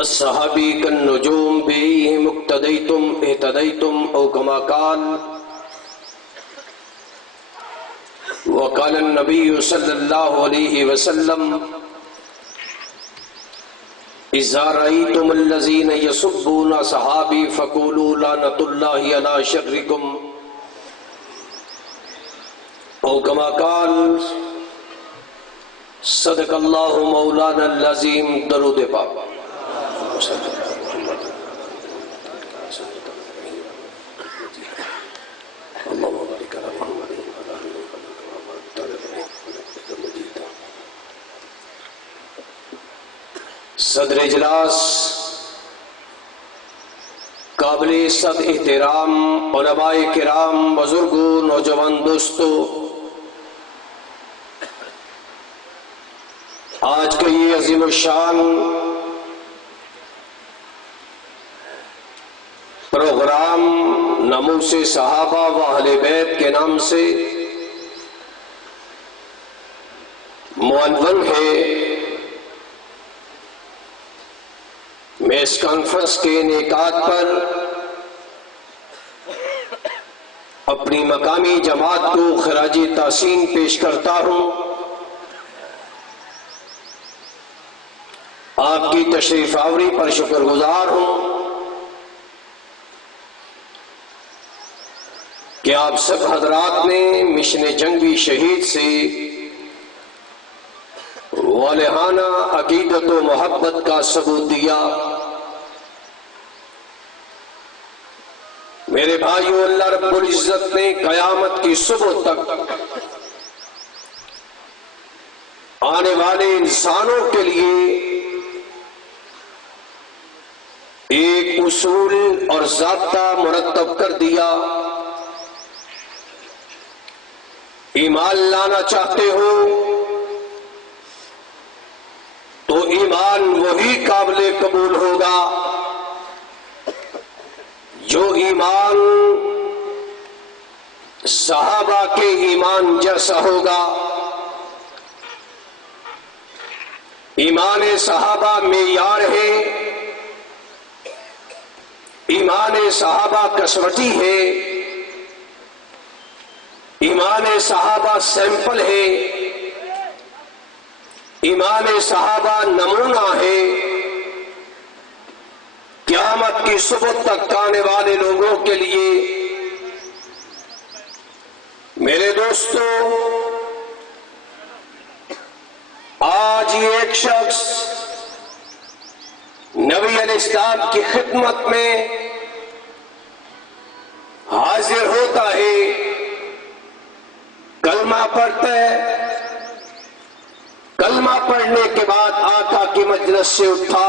الصحابی کالنجوم بِأَيِّهِمُ اقْتَدَيْتُمْ اهْتَدَيْتُمْ أو كما قال وقال النبي صلی اللہ علیہ وسلم اذا رأيتم الذين يسبون صحابي فقولوا لعنة الله على شركم او كما قال صدق اللہ مولانا العظیم. درود پاک. صدر اجلاس، قابل صد احترام علماء کرام، بزرگوں، نوجوان دوستوں، آج کا یہ عظیم الشان پروگرام ناموس صحابہ و اہل بیت کے نام سے معنون ہے. میں اس کانفرنس کے انعقاد پر اپنی مقامی جماعت کو خراج تحسین پیش کرتا ہوں. آپ کی تشریف آوری پر شکر گزار ہوں کہ آپ سب حضرات نے مشن جنگی شہید سے والہانہ عقیدت و محبت کا ثبوت دیا. میرے بھائیو، اللہ رب العزت نے قیامت کی صبح تک آنے والے انسانوں کے لیے ایک اصول اور ضابطہ مرتب کر دیا. ایمان لانا چاہتے ہو تو ایمان وہی قابل قبول ہوگا جو ایمان صحابہ کے ایمان جیسا ہوگا. ایمان صحابہ معیار ہے، ایمان صحابہ کسوٹی ہے، ایمان صحابہ سیمپل ہے، ایمان صحابہ نمونہ ہے. قیامت کی صبح تک آنے والے لوگوں کے لیے میرے دوستو، آج ایک شخص نبی علیہ السلام کی خدمت میں حاضر ہوتا ہے، کلمہ پڑھتا ہے، کلمہ پڑھنے کے بعد آقا کی مجلس سے اٹھا،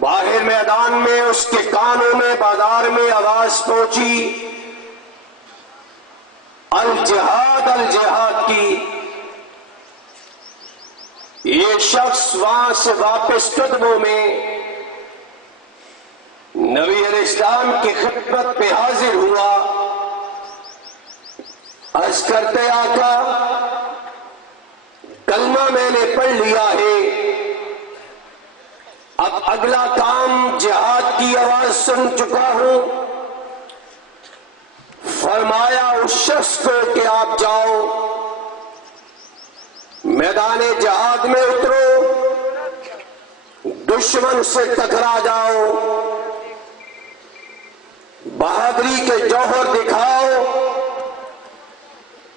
باہر میدان میں اس کے کانوں میں بازار میں آواز پہنچی الجہاد الجہاد کی. ایک شخص وہاں سے واپس قدموں میں نبی علیہ السلام کی خدمت پہ حاضر ہوا. عرض کرتے آقا کلمہ میں نے پڑھ لیا ہے، اب اگلا کام جہاد کی آواز سن چکا ہوں. فرمایا اس شخص کو کہ آپ جاؤ میدان جہاد میں اترو، دشمن سے ٹکرا جاؤ، بہادری کے جوہر دکھاؤ.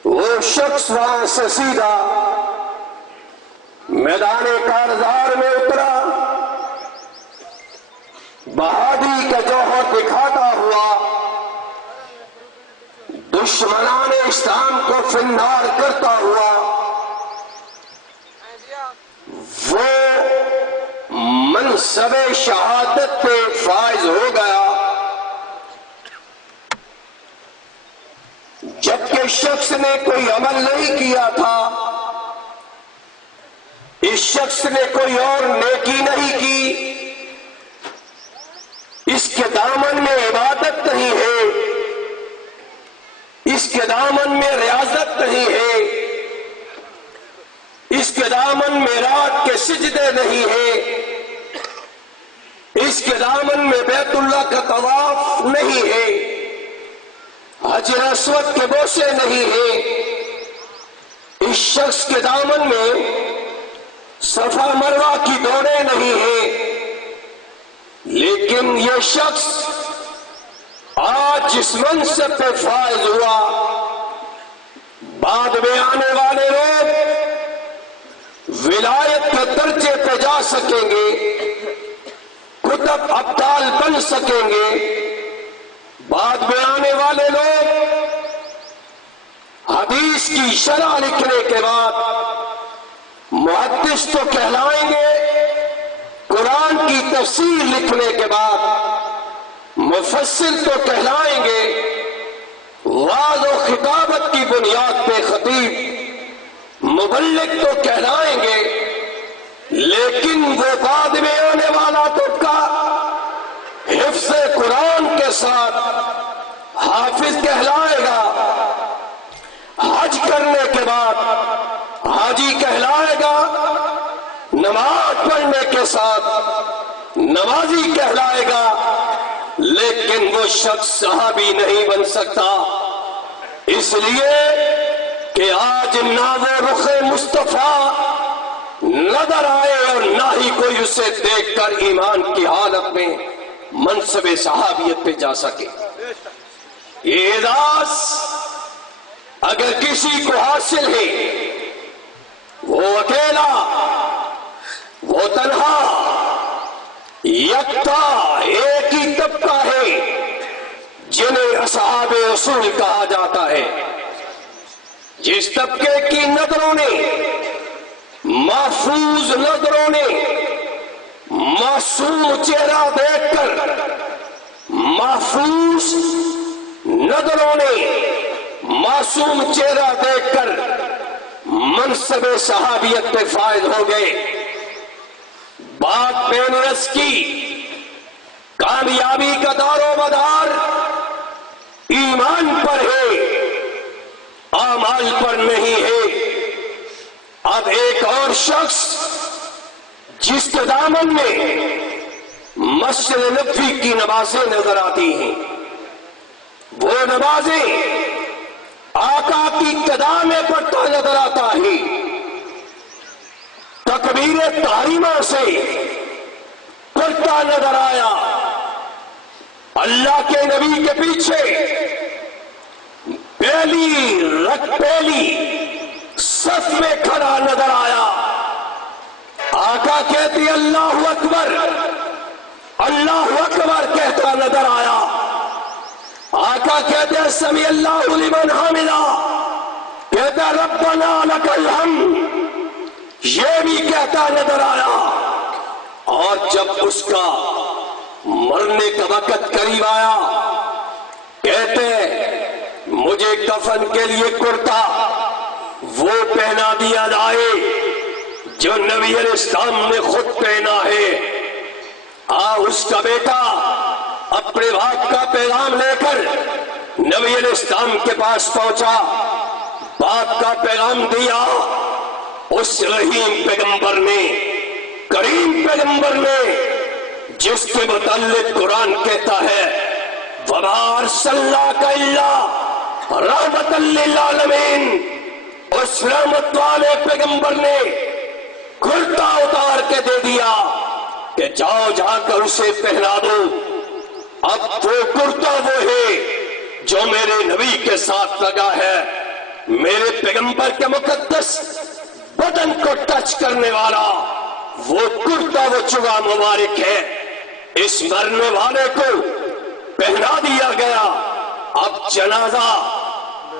وہ شخص وہاں سے سیدھا میدان کارزار میں اترا، بہادری کا جوہر دکھاتا ہوا دشمنان اسلام کو فنار کرتا ہوا وہ منصب شہادت پہ فائز ہو گیا. جبکہ شخص نے کوئی عمل نہیں کیا تھا، اس شخص نے کوئی اور نیکی نہیں کی، اس کے دامن میں عبادت نہیں ہے، اس کے دامن میں ریاضت نہیں ہے، اس کے دامن میں رات کے سجدے نہیں ہیں، اس کے دامن میں بیت اللہ کا طواف نہیں ہے، حجر اسود کے بوسے نہیں ہیں، اس شخص کے دامن میں صفا مروہ کی دوڑیں نہیں ہیں، لیکن یہ شخص آج جس منصب پہ فائز ہوا، بعد میں آنے والے لوگ ولایت کے درجے پہ جا سکیں گے، کتب ابدال بن سکیں گے، بعد میں آنے والے لوگ حدیث کی شرح لکھنے کے بعد محدث تو کہلائیں گے، قرآن کی تفسیر لکھنے کے بعد مفسر تو کہلائیں گے، وعظ و خطابت کی بنیاد پہ خطیب مبلغ تو کہلائیں گے، لیکن وہ بعد میں آنے والا طبقہ حفظ قرآن کے ساتھ حافظ کہلائے گا، حج کرنے کے بعد حاجی کہلائے گا، نماز پڑھنے کے ساتھ نمازی کہلائے گا، لیکن وہ شخص صحابی نہیں بن سکتا، اس لیے کہ آج نہ وہ رخ مصطفیٰ نظر آئے اور نہ ہی کوئی اسے دیکھ کر ایمان کی حالت میں منصب صحابیت پہ جا سکے۔ یہ اعزاز اگر کسی کو حاصل ہے، وہ اکیلا، وہ تنہا، یکتا، ایک ہی طبقہ ہے جنہیں اصحاب رسول کہا جاتا ہے، جس طبقے کی نظروں نے، محفوظ نظروں نے معصوم چہرہ دیکھ کر، محفوظ نظروں نے معصوم چہرہ دیکھ کر منصب صحابیت پہ فائز ہو گئے۔ بات بین رس کی کامیابی کا دار و مدار ایمان پر ہے، اعمال پر نہیں ہے۔ اب ایک اور شخص جس کے دامن میں مسجد نبوی کی نمازیں نظر آتی ہیں، وہ نمازیں آقا کی قدم میں پڑھتا نظر آتا ہے، تکبیر تحریمہ سے پڑھتا نظر آیا، اللہ کے نبی کے پیچھے پہلی صف میں کھڑا نظر آیا، آقا کہتے اللہ اکبر، اللہ اکبر کہتا نظر آیا، آقا کہتے سمی اللہ لمن حمدہ، کہتا ربنا لک الحمد، یہ بھی کہتا نظر آیا۔ اور جب اس کا مرنے کا وقت قریب آیا، کہتے مجھے کفن کے لیے کرتا وہ پہنا دیا جائے جو نبی علیہ السلام نے خود پہنا ہے۔ اس کا بیٹا اپنے باپ کا پیغام لے کر نبی علیہ السلام کے پاس پہنچا، باپ کا پیغام دیا، اس رحیم پیغمبر نے، کریم پیغمبر نے، جس کے متعلق قرآن کہتا ہے وَمَا أَرْسَلْنَاكَ إِلَّا رَحْمَةً لِّلْعَالَمِينَ، اس رحمت والے پیغمبر نے کرتا اتار کے دے دیا کہ جاؤ جا کر اسے پہنا دو۔ اب وہ کرتا وہ ہے جو میرے نبی کے ساتھ لگا ہے، میرے پیغمبر کے مقدس بدن کو ٹچ کرنے والا وہ کرتا وہ چگا مبارک ہے۔ اس مرنے والے کو پہنا دیا گیا۔ اب جنازہ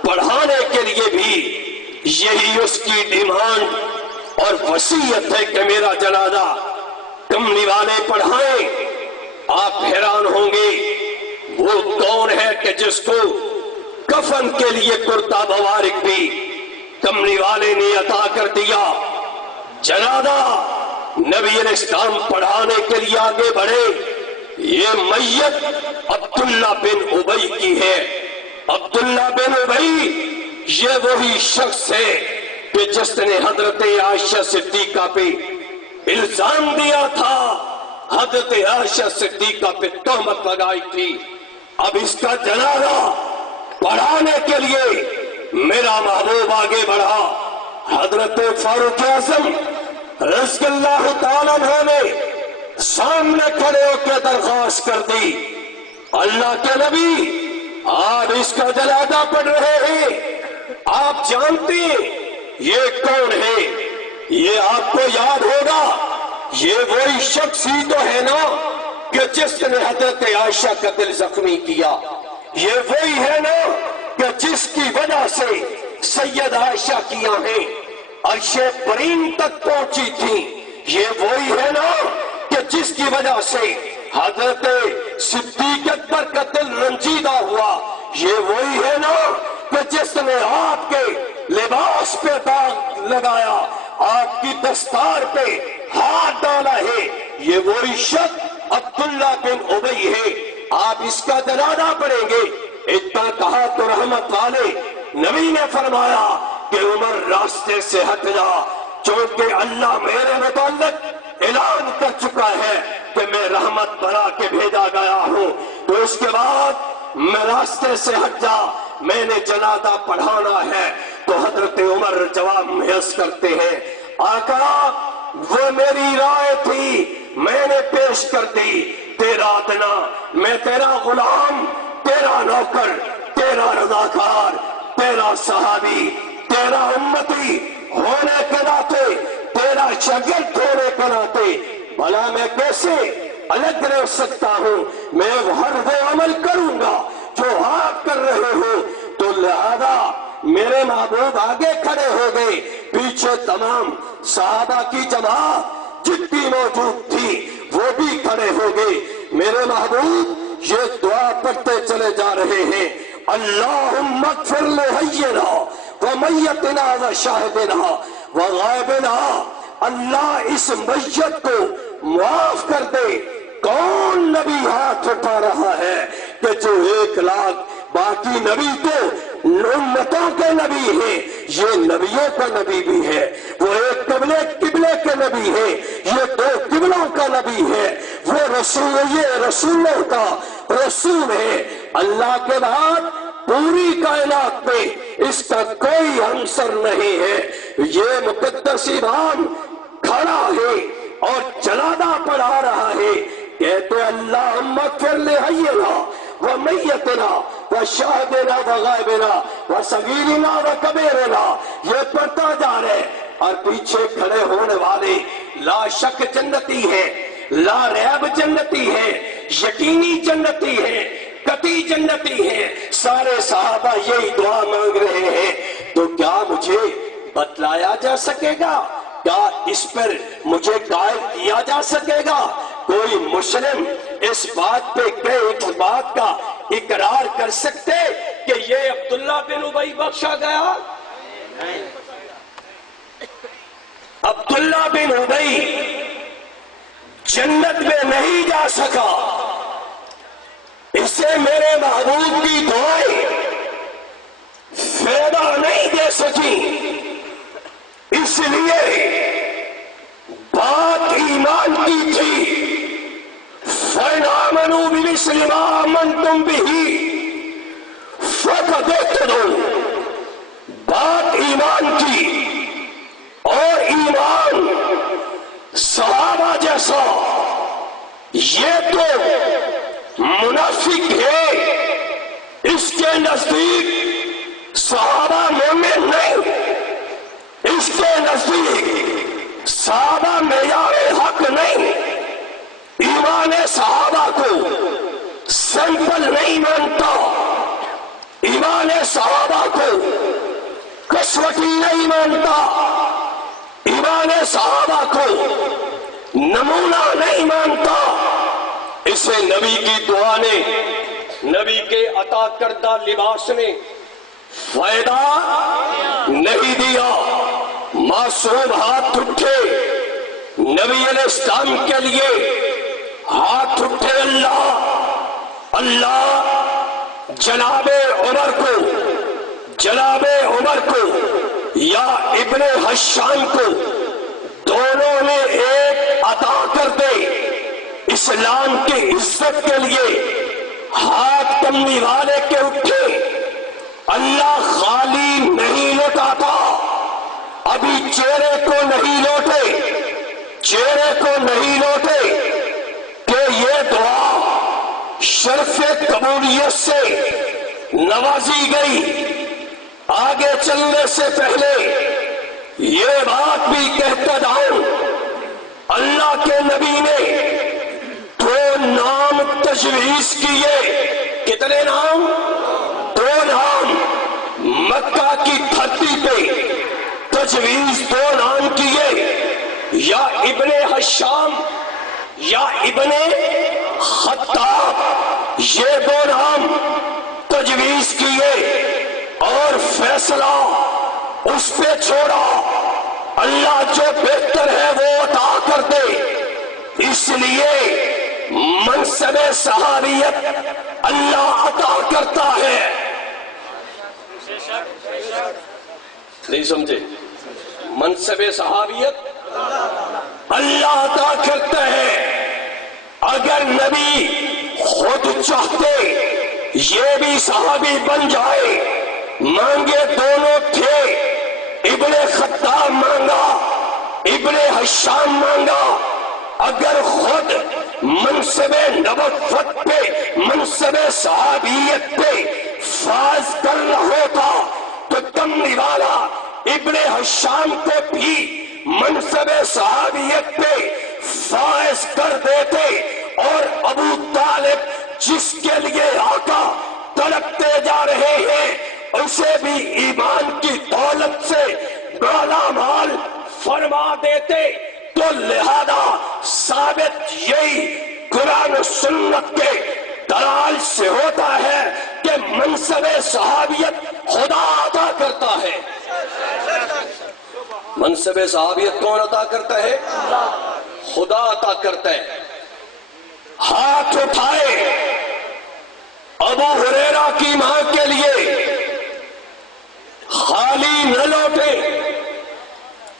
پڑھانے کے لیے بھی یہی اس کی ڈیمانڈ اور وصیت ہے کہ میرا جنازہ کملی والے پڑھائیں۔ آپ حیران ہوں گے وہ کون ہے کہ جس کو کفن کے لیے کرتا مبارک بھی کملی والے نے عطا کر دیا۔ جنازہ نبی علیہ السلام پڑھانے کے لیے آگے بڑھے۔ یہ میت عبداللہ بن ابی کی ہے۔ عبداللہ بن ابی یہ وہی شخص ہے کہ جس نے حضرت عائشہ صدیقہ پہ الزام دیا تھا، حضرت عائشہ صدیقہ پہ تہمت لگائی تھی، اب اس کا جنازہ پڑھانے کے لیے میرا محبوب آگے بڑھا۔ حضرت فاروق اعظم رضی اللہ تعالیٰ عنہ نے سامنے کھڑے ہو کے درخواست کر دی، اللہ کے نبی آپ اس کا جنازہ پڑھ رہے ہیں، آپ جانتے ہیں یہ کون ہے؟ یہ آپ کو یاد ہوگا، یہ وہی شخص ہی تو ہے نا کہ جس نے حضرت عائشہ کا دل زخمی کیا، یہ وہی ہے نا کہ جس کی وجہ سے سید عائشہ کی آنکھیں عرش برین تک پہنچی تھی، یہ وہی ہے نا کہ جس کی وجہ سے حضرت صدیق اکبر کا دل رنجیدہ ہوا، یہ وہی ہے نا کہ جس نے آپ کے لباس پہ داغ لگایا، آپ کی دستار پہ ہاتھ ڈالا ہے، یہ وہی شخص عبداللہ بن ابی ہے، آپ اس کا جنازہ پڑھیں گے۔ اتنا کہا تو رحمت والے نبی نے فرمایا کہ عمر راستے سے ہٹ جا، چونکہ اللہ میرے متعلق اعلان کر چکا ہے کہ میں رحمت بنا کے بھیجا گیا ہوں، تو اس کے بعد میں راستے سے ہٹ جا، میں نے جنازہ پڑھانا ہے۔ تو حضرت عمر جواب محض کرتے ہیں، آقا وہ میری رائے تھی، میں نے پیش کر دی، تیرا ادنا، میں تیرا غلام، تیرا نوکر، تیرا رضاکار، تیرا صحابی، تیرا امتی ہونے کے ناطے، تیرا شاگرد ہونے کے ناطے بھلا میں کیسے الگ رہ سکتا ہوں؟ میں ہر وہ عمل کروں گا جو آپ کر رہے ہو۔ تو لہذا میرے محبوب آگے کھڑے ہو گئے، پیچھے تمام صحابہ کی جماعت جتنی موجود تھی وہ بھی کھڑے ہو گئے۔ میرے محبوب یہ دعا پڑھتے چلے جا رہے ہیں، اللہم اغفر لحینا ومیتنا وشاہدنا وغائبنا، اللہ اس میت کو معاف کر دے۔ کون نبی ہاتھ اٹھا رہا ہے کہ جو 1,00,000 باقی نبی تو امتوں کے نبی ہیں، یہ نبیوں کا نبی بھی ہے، وہ ایک قبلے کے نبی ہے، یہ 2 قبلوں کا نبی ہے، وہ رسول، یہ رسولوں کا رسول ہے۔ اللہ کے بعد پوری کائنات میں اس کا کوئی عنصر نہیں ہے۔ یہ مقدس امام کھڑا ہے اور جنازہ پڑھا رہا ہے، کہتے اللہم اغفر لحینا ومیتنا وشاہدنا وغائبنا وصغیرنا وکبیرنا، یہ پڑھتا جا رہے، اور پیچھے کھڑے ہونے والے لا شک جنتی ہے، لا ریب جنتی ہے، یقینی جنتی ہے، قطعی جنتی ہے۔ سارے صحابہ یہی دعا مانگ رہے ہیں، تو کیا مجھے بتلایا جا سکے گا؟ کیا اس پر مجھے قائل کیا جا سکے گا؟ کوئی مسلم اس بات پہ اس بات کا اقرار کر سکتے کہ یہ عبداللہ بن ابی بخشا گیا؟ عبداللہ بن ابی جنت میں نہیں جا سکا، اسے میرے محبوب کی دعائیں فائدہ نہیں دے سکی، اس لیے بات ایمان کی تھی، فَإِنْ آمَنُوا بِمِثْلِ مَا آمَنْتُمْ بِهِ فَقَدِ اهْتَدَوْا، بات ایمان کی، اور ایمان صحابہ جیسا یہ تو منافق ہے، اس کے نزدیک صحابہ مومن نہیں، اس کے نزدیک صحابہ معیار حق نہیں، ایمان صحابہ کو سیمپل نہیں مانتا، ایمان صحابہ کو کسوٹی نہیں مانتا، ایمان صحابہ کو نمونہ نہیں مانتا۔ اسے نبی کی دعا نے، نبی کے عطا کردہ لباس نے فائدہ نہیں دیا۔ معصوم ہاتھ اٹھے نبی علیہ السلام کے لیے، ہاتھ اٹھے اللہ جناب عمر کو یا ابن حشام کو، دونوں نے ایک اسلام کی عزت کے لیے ہاتھ کملی والے کے اٹھے، اللہ خالی نہیں لوٹاتا۔ ابھی چہرے کو نہیں لوٹے، چہرے کو نہیں لوٹے کہ یہ دعا شرف قبولیت سے نوازی گئی۔ آگے چلنے سے پہلے یہ بات بھی کہتا جاؤں، اللہ کے نبی نے 2 نام تجویز کیے۔ کتنے نام؟ 2 نام مکہ کی دھرتی پہ تجویز 2 نام کیے، یا ابن حشام یا ابن خطاب، یہ 2 نام تجویز کیے اور فیصلہ اس پہ چھوڑا، اللہ جو بہتر ہے وہ عطا کر دے۔ اس لیے منصب صحابیت اللہ عطا کرتا ہے۔ نہیں سمجھے؟ منصب صحابیت اللہ عطا کرتا ہے۔ اگر نبی خود چاہتے یہ بھی صحابی بن جائے، مانگے دونوں تھے، ابن خطاب مانگا، ابن حشام مانگا، اگر خود منصب نبوت پہ، منصب صحابیت پہ فاز کر رہا ہوتا تو کملی والا ابن حشام کو بھی منصب صحابیت پہ فائز کر دیتے، اور ابو طالب جس کے لیے آقا تڑپتے جا رہے ہیں اسے بھی ایمان کی دولت سے بالا مال فرما دیتے۔ تو لہذا ثابت یہی قرآن و سنت کے دلائل سے ہوتا ہے کہ منصب صحابیت خدا عطا کرتا ہے۔ منصب صحابیت کون عطا کرتا ہے؟ خدا عطا کرتا ہے۔ ہاتھ اٹھائے ابو ہریرہ کی ماں کے لیے، خالی نہ لوٹے۔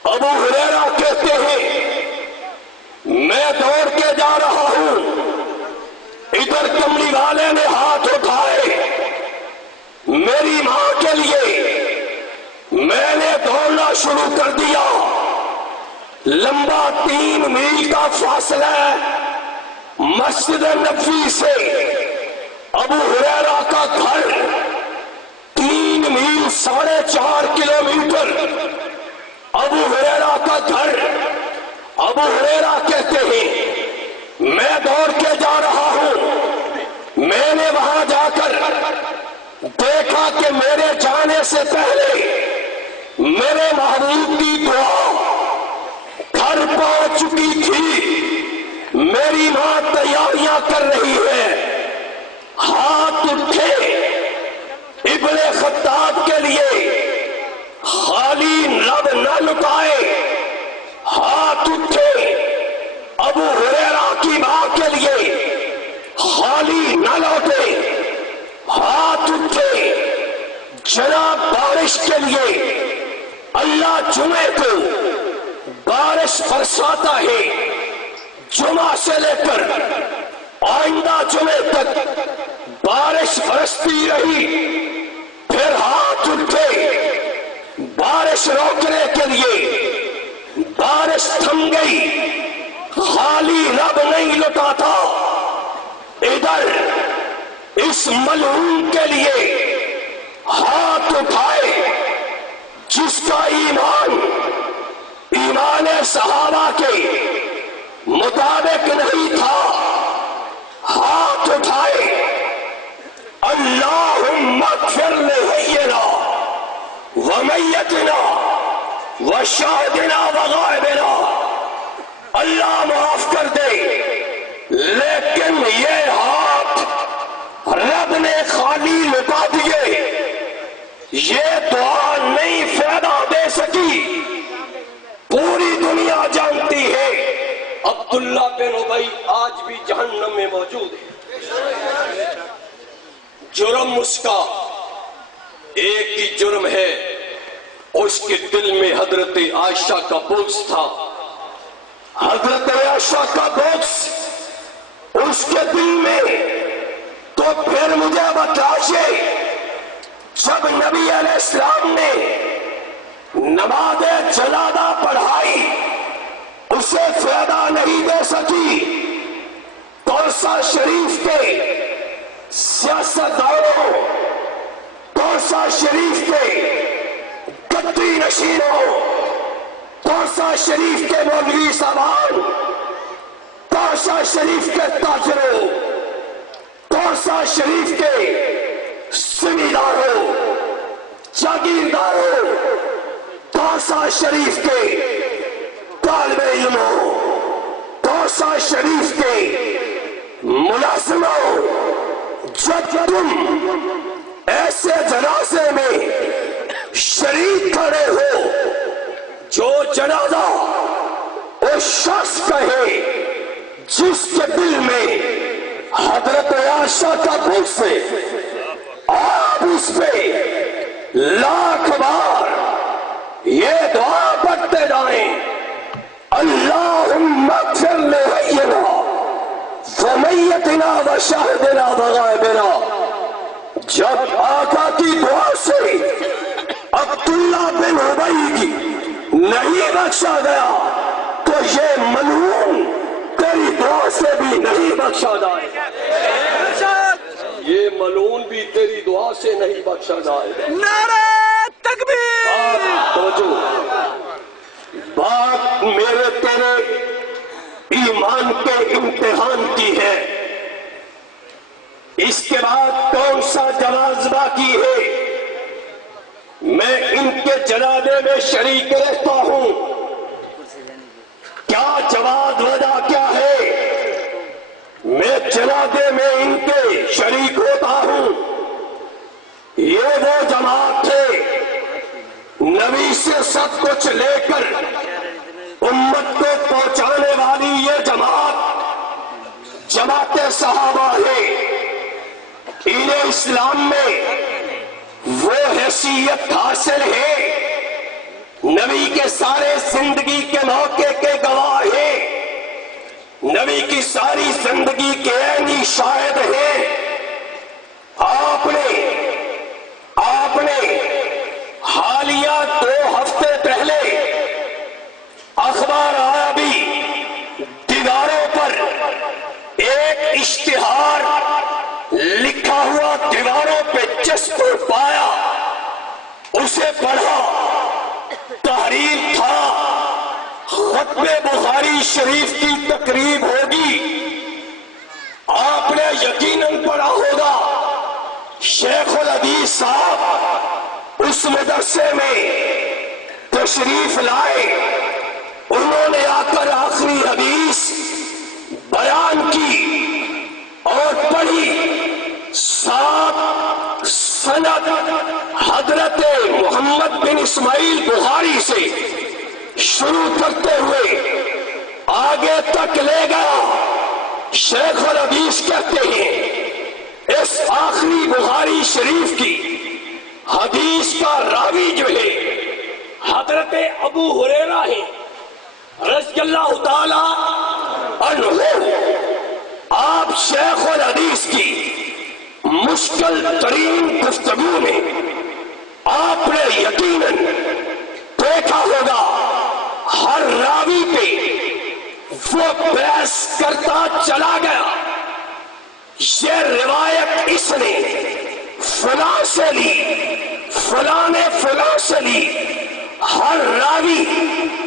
ابو ہریرہ کہتے ہیں میں دوڑ کے جا رہا ہوں، ادھر کملی والے نے ہاتھ اٹھائے میری ماں کے لیے، میں نے دوڑنا شروع کر دیا۔ لمبا 3 میل کا فاصلہ ہے مسجد نبوی سے ابو ہریرہ کا گھر، 3 میل 4.5 کلومیٹر ابو ہریرہ کا گھر۔ ابو ہریرہ کہتے ہیں میں دوڑ کے جا رہا ہوں، میں نے وہاں جا کر دیکھا کہ میرے جانے سے پہلے میرے محبوب کی دعا گھر پہنچ چکی تھی۔ میری ماں تیاریاں کر رہی ہے، ہاتھ اٹھے ابن خطاب کے لیے، خالی لب نہ لٹائے، ہاتھ اٹھے ابو ہریرہ کی ماں کے لیے، خالی نہ لوٹے، ہاتھ اٹھے جناب بارش کے لیے۔ اللہ جمعے کو بارش برساتا ہے، جمعہ سے لے کر آئندہ جمعے تک بارش برستی رہی، پھر ہاتھ اٹھے بارش روکنے کے لیے، بارش تھم گئی، خالی رب نہیں لٹاتا، ادھر اس ملعون کے لیے ہاتھ اٹھائے جس کا ایمان صحابہ کے مطابق نہیں تھا، ہاتھ اٹھائے اللہم اغفر لحینا ومیتنا وشاہدنا وغائبنا، اللہ معاف کر دے۔ لیکن یہ ہاتھ رب نے خالی لٹا دیے، یہ دعا نہیں فائدہ دے سکی۔ پوری دنیا جانتی ہے عبداللہ بن ابی آج بھی جہنم میں موجود ہے۔ جرم اس کا ایک ہی جرم ہے، اس کے دل میں حضرت عائشہ کا بغض تھا۔ حضرت عائشہ کا بغض کے دل میں، تو پھر مجھے بتائیے جب نبی علیہ السلام نے نماز جنازہ پڑھائی اسے فائدہ نہیں دے سکی، کونسا شریف کے سیاستدانوں، کونسا شریف کے گدی نشینوں، کونسا شریف کے مولوی صاحبان، کونسا شریف کے تاجروں، کونسا شریف کے زمینداروں، جاگیرداروں، کونسا شریف کے طالب علموں، کونسا شریف کے ملازموں، جب تم ایسے جنازے میں شریک کھڑے ہو جو جنازہ اس شخص کہے جس کے دل میں حضرت عائشہ کا بغض ہے، آپ اس پہ لاکھ بار یہ دعا پڑھتے جائیں، اللہم اغفر لحینا ومیتنا وشاہدنا وغائبنا۔ جب آقا کی دعا سے عبداللہ بن ابی کی نہیں بخشا گیا تو یہ ملعون تیری دعا سے بھی نہیں بخشا جائے گا، یہ ملعون بھی تیری دعا سے نہیں بخشا جائے گا۔ نعرہ تکبیر! بات میرے تیرے ایمان کے امتحان کی ہے، اس کے بعد کون سا جواز باقی ہے؟ میں ان کے جنازے میں شریک رہتا ہوں، کیا جواز وجہ کیا ہے؟ میں جنازے میں ان کے شریک ہوتا ہوں، یہ وہ جماعت ہے نبی سے سب کچھ لے کر امت کو پہنچانے والی، یہ جماعت صحابہ ہے، انہیں اسلام میں وہ حیثیت حاصل ہے، نبی کے سارے زندگی کے موقع کے گواہ ہیں، نبی کی ساری زندگی کے عینی شاہد ہیں۔ آپ نے حالیہ 2 ہفتے پہلے اخبار آیا بھی، دیواروں پر ایک اشتہار لکھا ہوا دیواروں پہ چسپ پایا، اسے پڑھا، تحریر تھا ختم بخاری شریف کی تقریب ہوگی، آپ نے یقیناً پڑھا ہوگا، شیخ الحدیث صاحب اس مدرسے میں تشریف لائے، انہوں نے آ کر آخری حدیث بیان کی اور پڑھی، 7 سند حضرت محمد بن اسماعیل بخاری سے شروع کرتے ہوئے آگے تک لے گیا۔ شیخ الحدیث کہتے ہیں اس آخری بخاری شریف کی حدیث کا راوی جو ہے حضرت ابو ہریرہ ہے رضی اللہ تعالی عنہ۔ آپ شیخ الحدیث کی مشکل ترین گفتگو میں آپ نے یقیناً دیکھا ہوگا ہر راوی پہ وہ بحث کرتا چلا گیا، یہ روایت اس نے فلاں سے لی، فلاں نے فلاں سے لی، ہر راوی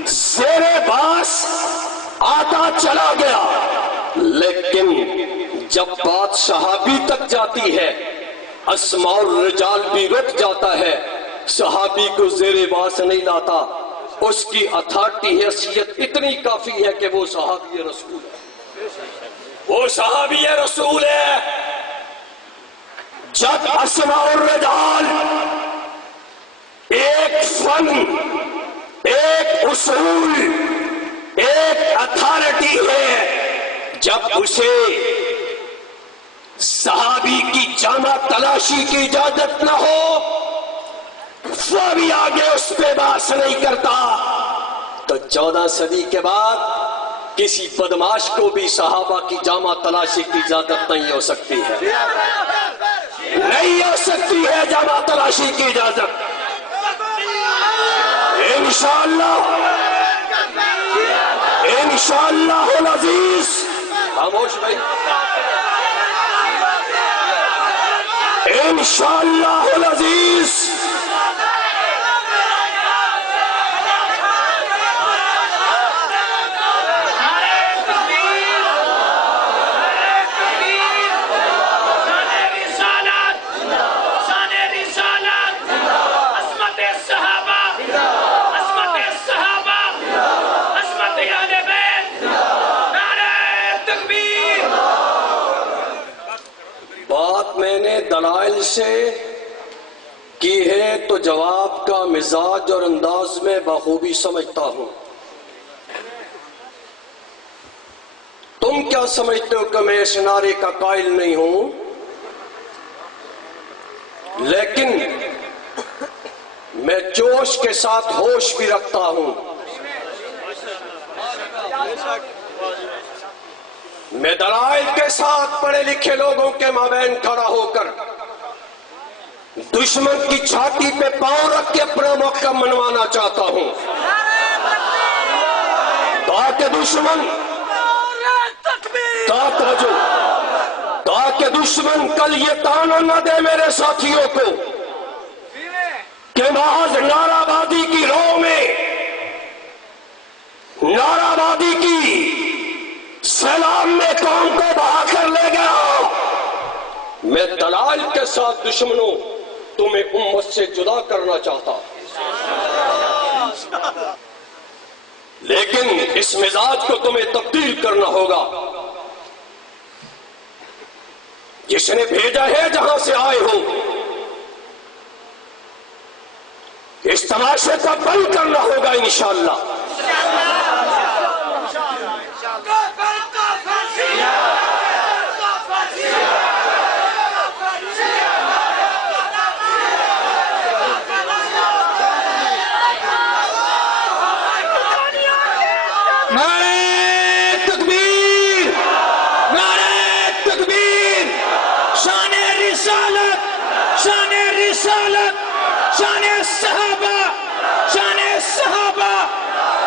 زیر باس آتا چلا گیا، لیکن جب بات صحابی تک جاتی ہے اسماء الرجال بھی رک جاتا ہے، صحابی کو زیر باس نہیں لاتا، اس کی اتھارٹی حیثیت اتنی کافی ہے کہ وہ صحابی رسول ہے، وہ صحابی رسول ہے۔ جب اسماء الرجال ایک فن، ایک اصول، ایک اتھارٹی ہے، جب اسے صحابی کی جامع تلاشی کی اجازت نہ ہو، وہ بھی آگے اس پہ بحث نہیں کرتا، تو 14 صدی کے بعد کسی بدماش کو بھی صحابہ کی جامہ تلاشی کی اجازت نہیں ہو سکتی ہے، نہیں ہو سکتی ہے جامہ تلاشی کی اجازت۔ انشاءاللہ انشاءاللہ العزیز، خاموش بھائی، انشاءاللہ العزیز میں نے دلائل سے کی ہے تو جواب کا مزاج اور انداز میں بخوبی سمجھتا ہوں۔ تم کیا سمجھتے ہو کہ میں اس نعرے کا قائل نہیں ہوں؟ لیکن میں جوش کے ساتھ ہوش بھی رکھتا ہوں۔ میں دلائل کے ساتھ پڑھے لکھے لوگوں کے مابین کھڑا ہو کر دشمن کی چھاتی پہ پاؤں رکھ کے اپنا موقع منوانا چاہتا ہوں، تاکہ دشمن کل یہ تانا نہ دے میرے ساتھیوں کو کہ محض نعرہ بازی کی رو میں، نعرہ بازی کی سلام میں قوم کو بہا کر لے گیا۔ میں دلائل کے ساتھ دشمنوں تمہیں امت سے جدا کرنا چاہتا، لیکن اس مزاج کو تمہیں تبدیل کرنا ہوگا۔ جس نے بھیجا ہے جہاں سے آئے ہو، اس تماشے کو بند کرنا ہوگا انشاءاللہ۔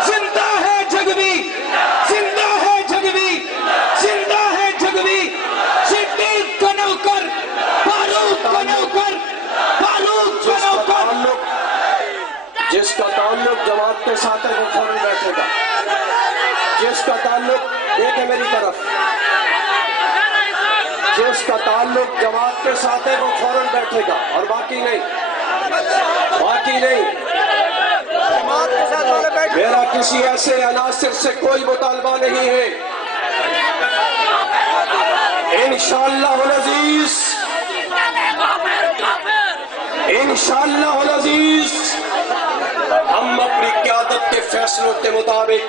زندہ ہے جگوی، زندہ ہے جگوی، زندہ ہے جگوی، صدیق کا نوکر، فاروق کا نوکر، فاروق کا نوکر۔ جس کا تعلق جماعت کے ساتھ ہے وہ فوراً بیٹھے گا۔ جس کا تعلق، دیکھیں میری طرف، جس کا تعلق جماعت کے ساتھ ہے وہ فوراً بیٹھے گا، اور باقی نہیں، باقی نہیں۔ میرا کسی ایسے عناصر سے کوئی مطالبہ نہیں ہے۔ انشاءاللہ العزیز، انشاءاللہ العزیز ہم اپنی قیادت کے فیصلوں کے مطابق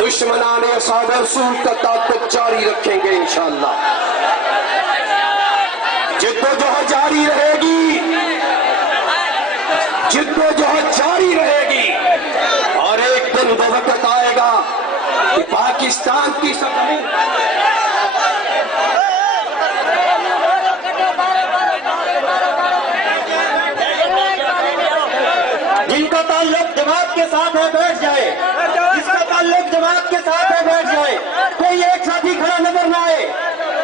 دشمنان اصحاب رسول کا تعاقب جاری رکھیں گے انشاءاللہ۔ جدوجہد جاری رہے گی، جدوجہد جاری رہے گی، اور ایک دن وہ وقت آئے گا کہ پاکستان کی سرزمین جن کا تعلق جماعت کے ساتھ ہے بیٹھ جائے، جس کا تعلق جماعت کے ساتھ ہے بیٹھ جائے۔ کوئی ایک ساتھی کھڑا نظر نہ آئے،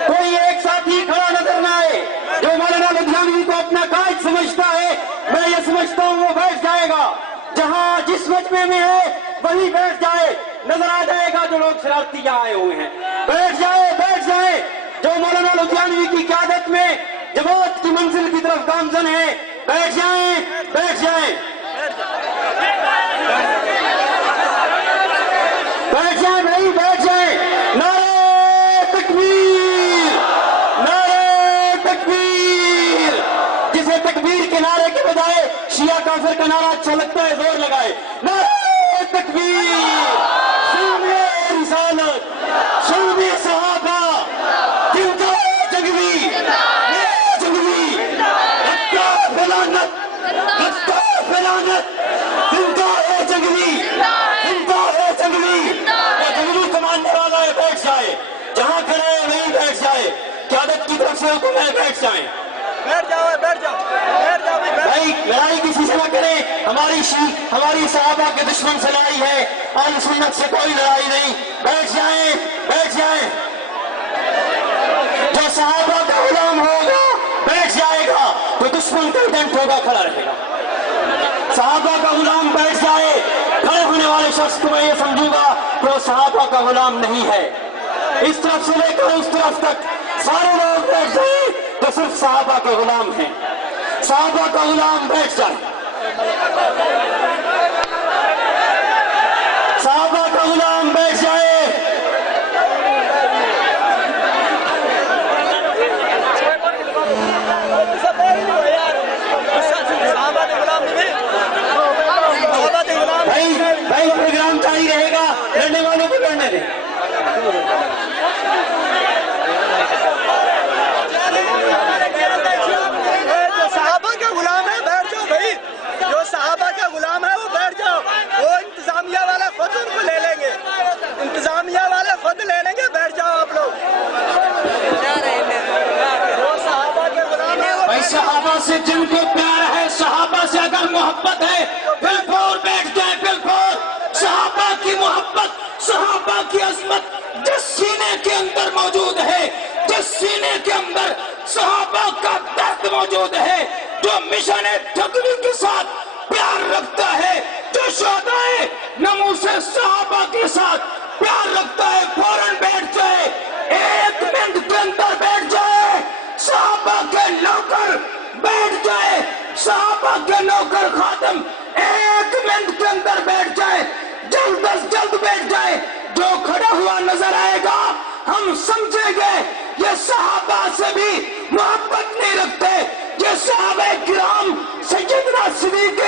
کوئی ایک ساتھی کھڑا نظر نہ آئے۔ جو مولانا لدھیانوی کو اپنا قائد سمجھتا ہے، میں یہ سمجھتا ہوں وہ بیٹھ جائے گا، جہاں جس مجمع میں ہے وہی بیٹھ جائے۔ نظر آ جائے گا جو لوگ شرارتی یہاں آئے ہوئے ہیں، بیٹھ جائے، بیٹھ جائے۔ جو مولانا لدھیانوی کی قیادت میں جماعت کی منزل کی طرف گامزن ہے، بیٹھ جائیں، بیٹھ جائیں، بیٹھ جائیں بھائی، بیٹھ جائیں۔ نعرہ تکبیر، نعرہ تکبیر۔ جسے تکبیر کے نعرے کے بجائے شیعہ کافر کا نعرہ اچھا لگتا ہے، زور لگائے۔ نعرہ تکبیر، سامع رسالت، شامع صحابہ، زندہ جگوی، جگوی، حقہ فلانت، حقہ فلانت، زندہ ہے جگوی، زندہ ہے جگوی۔ طرف سے حکم ہے بیٹھ جائیں. بیٹھ جاؤ بیٹھ جاؤ بیٹھ جاؤ بھائی لڑائی کسی سے نہ کریں. ہماری صحابہ کے دشمن سے لڑائی ہے, اہل سنت سے کوئی لڑائی نہیں. بیٹھ جائیں بیٹھ جائیں. جو صحابہ کا غلام ہوگا بیٹھ جائے گا تو دشمن کا ایجنٹ ہوگا, کھڑا رہے گا. صحابہ کا غلام بیٹھ جائے, کھڑے ہونے والے شخص کو میں یہ سمجھوں گا کہ وہ صحابہ کا غلام نہیں ہے. اس طرف سے لے کر اس طرف تک سارے لوگ بیٹھ جائیں تو صرف صحابہ کے غلام ہیں. صحابہ کا غلام بیٹھ جائے. صحابہ کا غلام بیٹھ جائے. بھائی پروگرام جاری رہے گا, لڑنے والوں کو لڑنے دیں. جو صحابہ کا غلام ہے بیٹھ جاؤ بھائی, جو صحابہ کا غلام ہے وہ بیٹھ جاؤ. وہ انتظامیہ والے خود ان کو لے لیں گے, انتظامیہ والے خود لے لیں گے. بیٹھ جاؤ آپ لوگ. جو صحابہ کے غلام ہے بھائی صحابہ سے جن کو پیار ہے, صحابہ سے اگر محبت ہے, بالکل بیٹھ جائیں. بالکل صحابہ کی محبت, صحابہ کی عظمت جس سینے کے اندر موجود ہے, جس سینے کے اندر صحابہ کا درد موجود ہے, جو مشن تقوی کے ساتھ پیار رکھتا ہے, جو شہدائے ناموس صحابہ کے ساتھ پیار رکھتا ہے, فوراً بیٹھ جائے. 1 منٹ کے اندر بیٹھ جائے. صحابہ کے نوکر بیٹھ جائے, صحابہ کے نوکر خادم 1 منٹ کے اندر بیٹھ جائے. جلد از جلد بیٹھ جائے. جو کھڑا ہوا نظر آئے گا ہم سمجھیں گے یہ صحابہ سے بھی محبت نہیں رکھتے, یہ صحابہ کرام سیدنا صدیق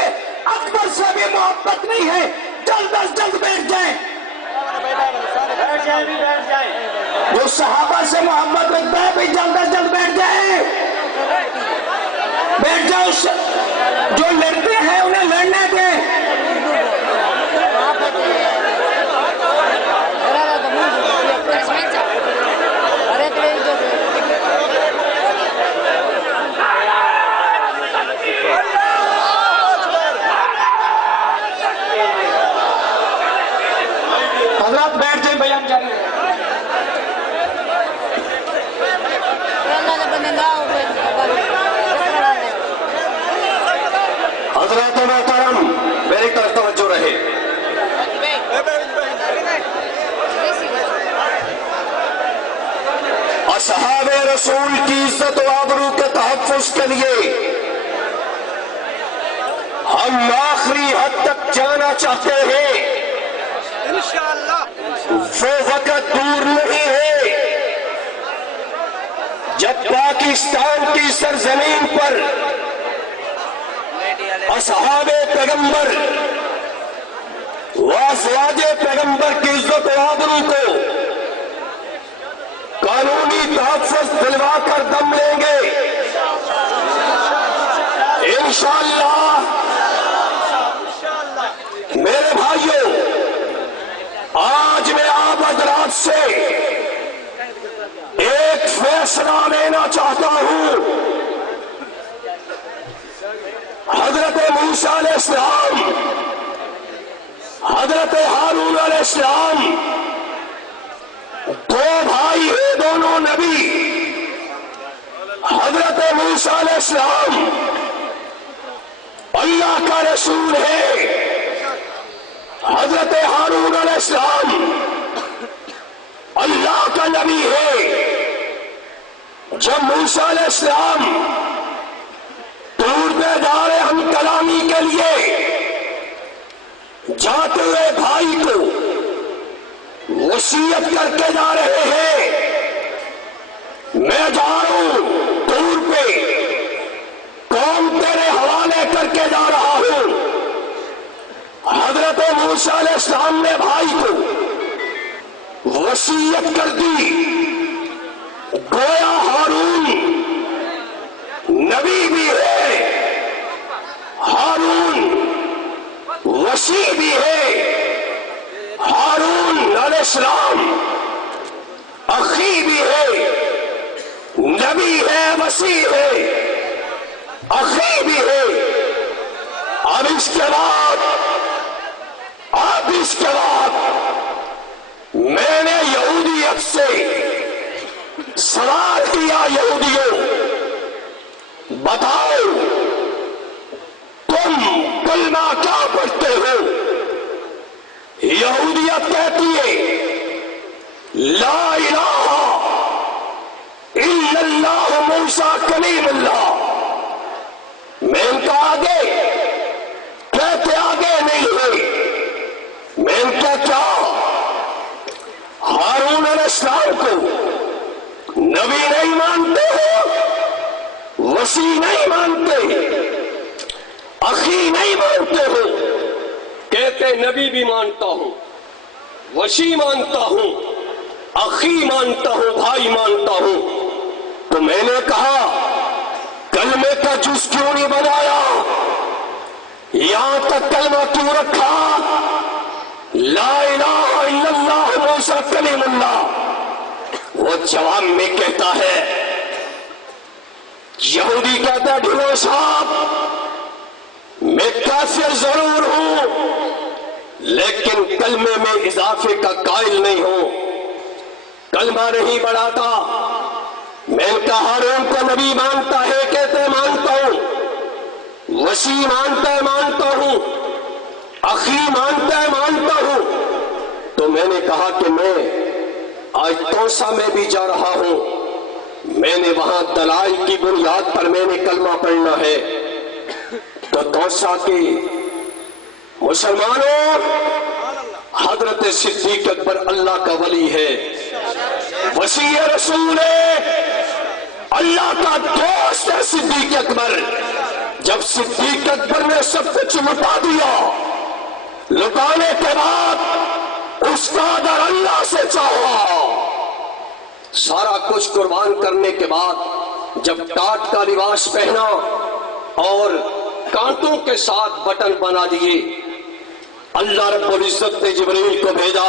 اکبر سے بھی محبت نہیں ہے. جلد از جلد بیٹھ جائیں. بیٹھ جائیں بھی بیٹھ جائیں. جو صحابہ سے محبت رکھتا ہے بھی جلد از جلد بیٹھ جائیں. بیٹھ جاؤ. جو لڑتے ہیں انہیں لڑنے دیں. حضرات بیٹھ جائیں, بیان جاری ہے. حضرات محترم میری طرف توجہ رہے. اصحاب رسول کی عزت و آبرو کے تحفظ کے لیے ہم آخری حد تک جانا چاہتے ہیں. انشاءاللہ وہ وقت دور نہیں ہے جب پاکستان کی سرزمین پر اصحاب پیغمبر و ازواج پیغمبر کی عزت و آبرو کو قانونی تحفظ دلوا کر دم لیں گے انشاءاللہ. میرے بھائیوں, آج میں آپ حضرات سے ایک فیصلہ لینا چاہتا ہوں. حضرت موسیٰ علیہ السلام, حضرت ہارون علیہ السلام, 2 بھائی ہیں, دونوں نبی. حضرت موسیٰ علیہ السلام اللہ کا رسول ہے, حضرت ہارون علیہ السلام اللہ کا نبی ہے. جب موسیٰ علیہ السلام طور پہ جا رہے ہم کلامی کے لیے, جاتے ہوئے بھائی کو وصیت کر کے جا رہے ہیں, میں جا رہا ہوں طور پہ, قوم تیرے حوالے کر کے جا رہا ہوں. حضرت موسیٰ علیہ السلام نے بھائی کو وصیت کر دی. گویا ہارون نبی بھی ہے, ہارون وصی بھی ہے, ہارون علیہ السلام اخی بھی ہے, نبی ہے، وسیع ہے، اخی بھی ہے۔ اب اس کے بعد میں نے یہودیت سے سوال کیا، یہودیوں بتاؤ تم کلمہ کیا پڑھتے ہو؟ یہودیت کہتی ہے لا الہ الا اللہ موسیٰ کلیم اللہ۔ میں ان کا آگے کہتے آگے نہیں ہے، میں ان کا کیا ہارون علیہ السلام کو نبی نہیں مانتے ہو، وسیع نہیں مانتے، اخی نہیں مانتے ہو؟ کہتے نبی بھی مانتا ہوں، وسیع مانتا ہوں، اخی مانتا ہوں، بھائی مانتا ہوں۔ تو میں نے کہا کلمے کا جز کیوں نہیں بنایا؟ یہاں تک کلمہ کیوں رکھا؟ لا الہ الا اللہ موسیٰ کلیم اللہ۔ وہ جواب میں کہتا ہے، یہودی کہتا ہے ڈھلو صاحب میں کافر ضرور ہوں لیکن کلمے میں اضافے کا قائل نہیں ہوں، کلمہ نہیں بڑھاتا۔ میں ان کا ہارون کو نبی مانتا ہے، کہتے مانتا ہوں، وسیع مانتا ہے مانتا ہوں، اخی مانتا ہے مانتا ہوں۔ تو میں نے کہا کہ میں آج توسا میں بھی جا رہا ہوں، میں نے وہاں دلائل کی بنیاد پر میں نے کلمہ پڑھنا ہے۔ تو توسا کے مسلمانوں حضرت صدیق اکبر اللہ کا ولی ہے، وسیع رسول ہے، اللہ کا دوست ہے صدیق اکبر۔ جب صدیق اکبر نے سب کچھ لٹا دیا، لٹانے کے بعد اس کا در اللہ سے چاہا، سارا کچھ قربان کرنے کے بعد جب ٹاٹ کا لباس پہنا اور کانٹوں کے ساتھ بٹن بنا دیے، اللہ رب العزت نے جبریل کو بھیجا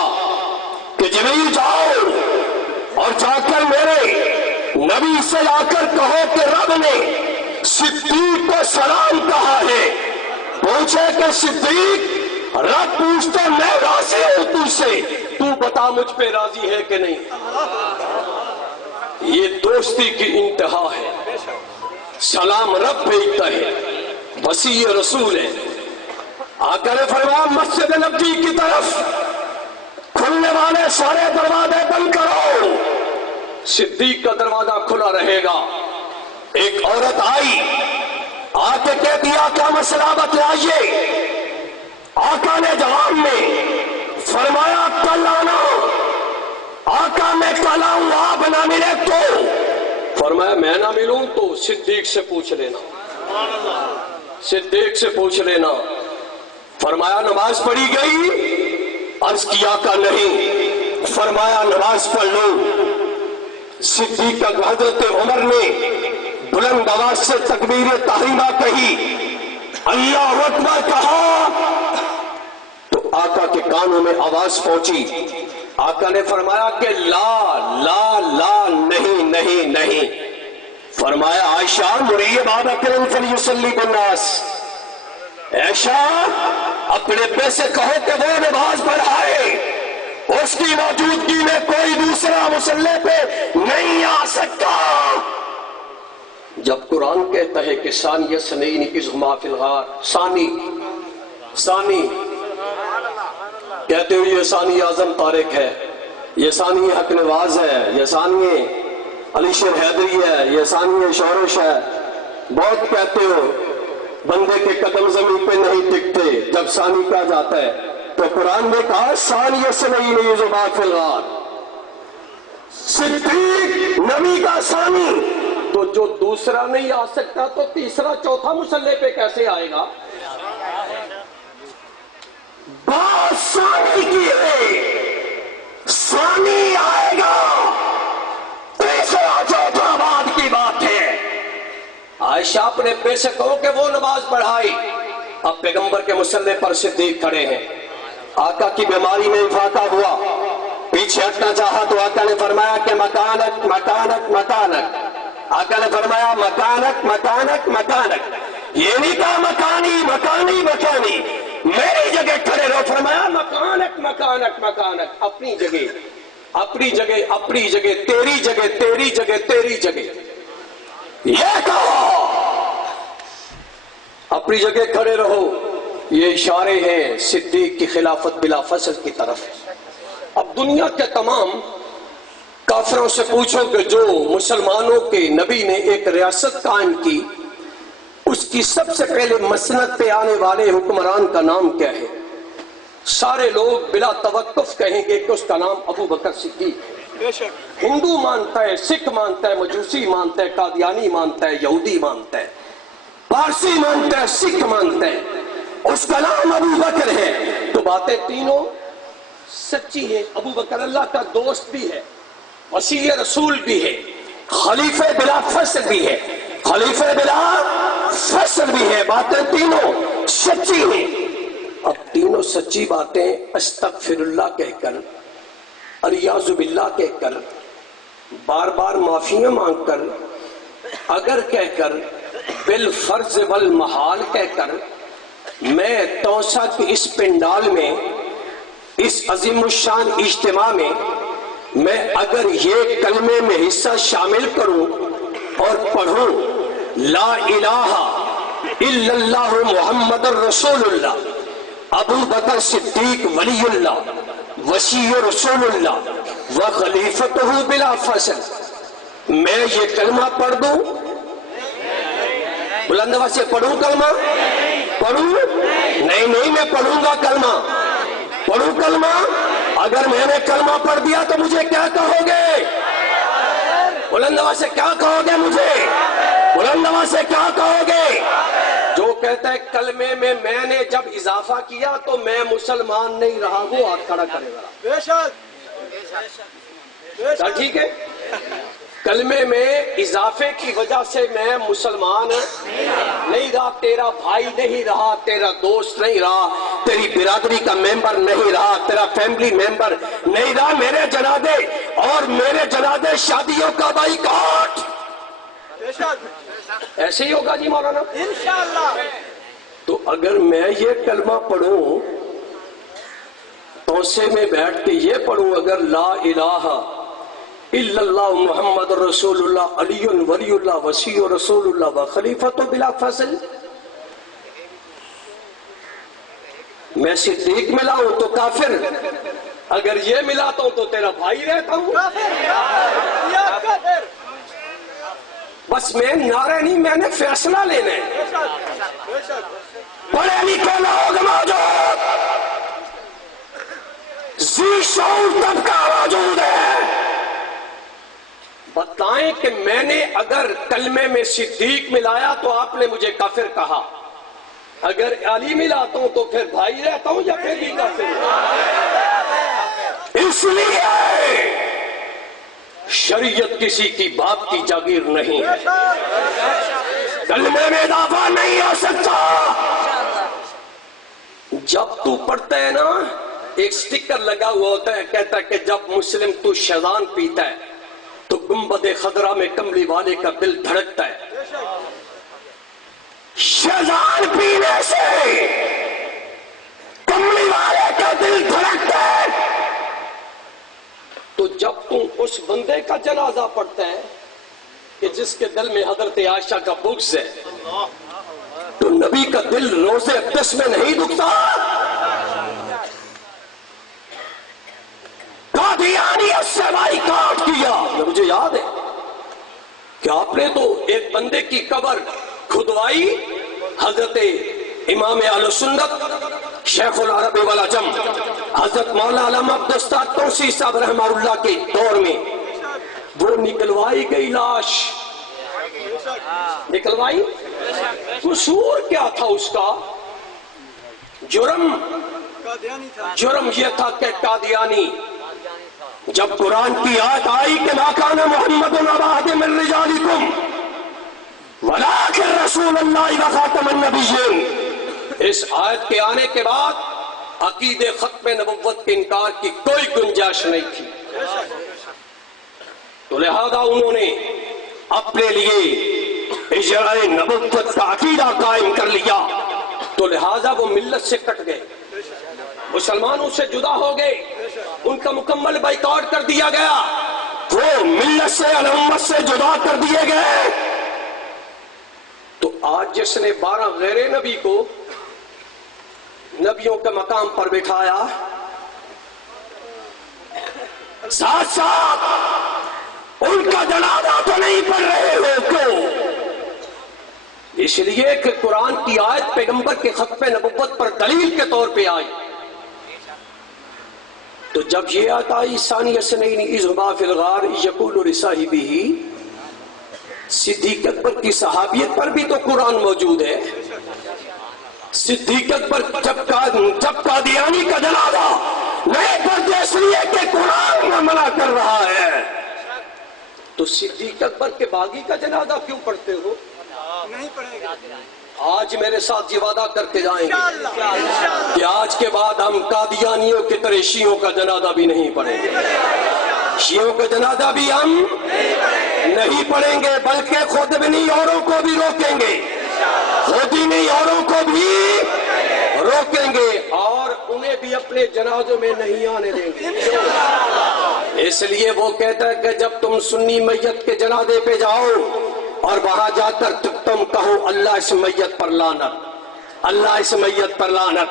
کہ جبریل جاؤ اور جا کر میرے نبی سے آ کر کہو کہ رب نے صدیق کو سلام کہا ہے۔ پوچھے کہ صدیق رب پوچھتا میں راضی ہوں تجھ سے، تو بتا مجھ پہ راضی ہے کہ نہیں؟ یہ دوستی کی انتہا ہے، سلام رب بھیجتا ہے، وسیع رسول ہے۔ آقا نے فرمایا مسجد نبوی کی طرف کھلنے والے سارے دروازے بند کرو، صدیق کا دروازہ کھلا رہے گا۔ ایک عورت آئی، آ کے کہتی آقا مسئلہ بتلائیے۔ آقا نے جواب میں فرمایا کل آنا۔ آقا میں کل آؤں، آپ نہ ملے تو؟ فرمایا میں نہ ملوں تو صدیق سے پوچھ لینا، صدیق سے پوچھ لینا۔ فرمایا نماز پڑھی گئی؟ عرض کیا آقا نہیں۔ فرمایا نماز پڑھ لو۔ صدیق حضرت عمر نے بلند آواز سے تکبیر تحریمہ کہی، اللہ اکبر کہا تو آقا کے کانوں میں آواز پہنچی۔ آقا نے فرمایا کہ لا لا لا نہیں نہیں نہیں۔ فرمایا عائشہ مریے باب اکرم فلیصلی بالناس، عائشہ اپنے پہ سے کہو کہ وہ نماز پڑھائے، اس کی موجودگی میں کوئی دوسرا مصلی پہ نہیں آ سکتا۔ جب قرآن کہتا ہے کہ ثانی اثنین اذ ہما فی الغار، ثانی کہتے ہوئے یہ ثانی اعظم طارق ہے، یہ ثانی حق نواز ہے، یہ ثانی علی شیر حیدری ہے، یہ ثانی شورش ہے، بہت کہتے ہو، بندے کے قدم زمین پہ نہیں ٹکتے جب ثانی کہا جاتا ہے۔ تو قرآن نے کہا ثانی اثنین اذ ہما فی الغار، صدیق نبی کا ثانی، تو جو دوسرا نہیں آ سکتا تو تیسرا چوتھا مصلی پہ کیسے آئے گا؟ بات ثانی کی ہے، ثانی آئے گا، تیسرا چوتھا بعد کی بات ہے۔ عائشہ اپنے پہ سے کہو کہ وہ نماز پڑھائی۔ اب پیغمبر کے مصلی پر صدیق کھڑے ہیں، آقا کی بیماری میں افاقہ ہوا، پیچھے ہٹنا چاہا تو آقا نے فرمایا کہ مکانک مکانک مکانک، آقا نے فرمایا مکانک مکانک مکانک، یہ نہیں کہا مکانی مکانی مکانی، میری جگہ کھڑے رہو، فرمایا مکانک مکانک مکانک، اپنی جگہ اپنی جگہ اپنی جگہ، تیری جگہ تیری جگہ تیری جگہ، یہ کہو اپنی جگہ کھڑے رہو۔ یہ اشارے ہیں صدیق کی خلافت بلا فصل کی طرف۔ اب دنیا کے تمام کافروں سے پوچھو کہ جو مسلمانوں کے نبی نے ایک ریاست قائم کی، اس کی سب سے پہلے مسند پہ آنے والے حکمران کا نام کیا ہے؟ سارے لوگ بلا توقف کہیں گے کہ اس کا نام ابو بکر صدیق ہے۔ ہندو مانتا ہے، سکھ مانتا ہے، مجوسی مانتا ہے، قادیانی مانتا ہے، یہودی مانتا ہے، پارسی مانتا ہے، سکھ مانتا ہے، اس کا نام ابو بکر ہے۔ تو باتیں تینوں سچی ہیں۔ ابو بکر اللہ کا دوست بھی ہے، وصی رسول بھی ہے، خلیفہ بلا فصل بھی ہے، خلیفہ بلا فصل بھی ہے، باتیں تینوں سچی ہیں۔ اب تینوں سچی باتیں استغفر اللہ کہہ کر، الیاذ باللہ کہہ کر، بار بار معافیاں مانگ کر، اگر کہہ کر، بالفرض والمحال کہہ کر، میں توسا کی اس پنڈال میں، اس عظیم الشان اجتماع میں، میں اگر یہ کلمے میں حصہ شامل کروں اور پڑھوں لا الہ الا اللہ محمد الرسول اللہ، ابو بکر صدیق ولی اللہ وصی رسول اللہ وخلیفتہ بلا فصل، میں یہ کلمہ پڑھ دوں، بلند آواز سے پڑھوں کلمہ؟ پڑھوں؟ نہیں میں پڑھوں گا کلمہ، پڑھوں کلمہ؟ اگر میں نے کلمہ پڑھ دیا تو مجھے کیا کہو گے؟ بلند آواز سے کیا کہو گے مجھے؟ بلند آواز سے کیا کہو گے؟ جو کہتا ہے کلمے میں میں نے جب اضافہ کیا تو میں مسلمان نہیں رہا، وہ ہاتھ کھڑا کرے گا۔ بے شک ٹھیک ہے، کلمے میں اضافے کی وجہ سے میں مسلمان نہیں رہا، تیرا بھائی نہیں رہا، تیرا دوست نہیں رہا، تیری برادری کا ممبر نہیں رہا، تیرا فیملی ممبر نہیں رہا، میرے جنازے اور میرے جنازے شادیوں کا بائیکاٹ۔ ایسے ہی ہوگا جی مولانا انشاءاللہ۔ تو اگر میں یہ کلمہ پڑھوں، توسے میں بیٹھ کے یہ پڑھوں، اگر لا الہ الا اللہ محمد رسول اللہ علی ولی اللہ وصی رسول اللہ وخلیفتہ بلا فصل، میں صدیق ملاؤں تو کافر، اگر یہ ملاتا ہوں تو تیرا بھائی رہتا ہوں، بس میں نعرہ نہیں، میں نے فیصلہ لینا ہے۔ پڑھے لکھے لوگ موجود، ذی شعور طبقہ موجود ہے، بتائیں کہ میں نے اگر کلمے میں صدیق ملایا تو آپ نے مجھے کافر کہا، اگر علی ملاتا ہوں تو پھر بھائی رہتا ہوں یا پھر بھی کافر؟ اس لیے شریعت کسی کی باپ کی جاگیر نہیں ہے، کلمے میں اضافہ نہیں ہو سکتا۔ جب تو پڑھتا ہے نا، ایک سٹیکر لگا ہوا ہوتا ہے، کہتا ہے کہ جب مسلم تو شیطان پیتا ہے تو گنبد خضرا میں کملی والے کا دل دھڑکتا ہے، شیطان پینے سے کملی والے کا دل دھڑکتا ہے۔ تو جب تم اس بندے کا جنازہ پڑھتا ہے کہ جس کے دل میں حضرت عائشہ کا بغض ہے، تو نبی کا دل روز اقدس میں نہیں دکھتا؟ قادیانیت سے بائیکاٹ کیا، مجھے یاد ہے کہ آپ نے تو ایک بندے کی قبر کھدوائی، حضرت امام اہل سنت شیخ العرب والعجم حضرت مولانا علامہ عبدالستار توسی صاحب رحمہ اللہ کے دور میں وہ نکلوائی گئی لاش، نکلوائی، قصور کیا تھا اس کا؟ جرم یہ تھا کہ قادیانی۔ جب قرآن کی آیت آئی کہ ما کان محمد ابا احد من رجالکم ولکن رسول اللہ وخاتم النبیین، اس آیت کے آنے کے بعد عقید ختم نبوت کے انکار کی کوئی گنجائش نہیں تھی، تو لہذا انہوں نے اپنے لیے اجرائے نبوت کا عقیدہ قائم کر لیا تو لہذا وہ ملت سے کٹ گئے، مسلمانوں سے جدا ہو گئے، ان کا مکمل بائیکاٹ کر دیا گیا، وہ ملت سے امت سے جدا کر دیے گئے۔ تو آج جس نے 12 غیر نبی کو نبیوں کے مقام پر بٹھایا، ساتھ ساتھ ان کا جنازہ تو نہیں پڑھ رہے ہو، کیوں؟ اس لیے کہ قرآن کی آیت پیغمبر کے ختم نبوت پر دلیل کے طور پہ آئی۔ تو جب یہ آتا ہے ثانی اثنین اذ ہما فی الغار یقول لصاحبہ، صدیق اکبر کی صحابیت پر بھی تو قرآن موجود ہے۔ صدیق اکبر جب قادیانی کا جنازہ نہیں پڑھتے اس لیے کہ قرآن میں منع کر رہا ہے، تو صدیق اکبر کے باغی کا جنازہ کیوں پڑھتے ہو؟ نہیں پڑھیں گے۔ آج میرے ساتھ یہ وعدہ کر کے جائیں گے کہ آج کے بعد ہم قادیانیوں کی طرح شیعوں کا جنازہ بھی نہیں پڑھیں گے، شیعوں کا جنازہ بھی ہم نہیں پڑھیں گے، بلکہ خود بھی نہیں اوروں کو بھی روکیں گے، خود ہی نہیں اوروں کو بھی روکیں گے، اور انہیں بھی اپنے جنازوں میں نہیں آنے دیں گے۔ اس لیے وہ کہتا ہے کہ جب تم سنی میت کے جنازے پہ جاؤ اور وہاں جا کر تم کہو اللہ اس میت پر لعنت، اللہ اس میت پر لعنت،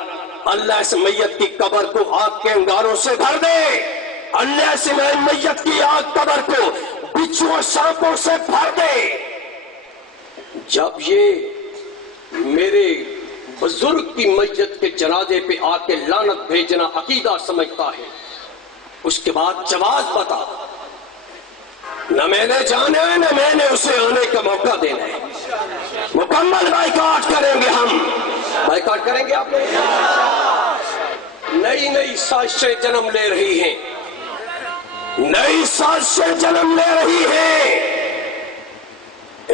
اللہ اس میت کی قبر کو آگ کے انگاروں سے بھر دے، اللہ اس میت کی آگ قبر کو بچھو سانپوں سے بھر دے۔ جب یہ میرے بزرگ کی میت کے جنازے پہ آ کے لعنت بھیجنا عقیدہ سمجھتا ہے، اس کے بعد جواز بتا، نہ میں نے جانا ہے نہ میں نے اسے آنے کا موقع دینا ہے، مکمل بائیکاٹ کریں گے، ہم بائیکاٹ کریں گے۔ آپ نئی نئی سازشیں جنم لے رہی ہیں، نئی سازشیں جنم لے رہی ہیں۔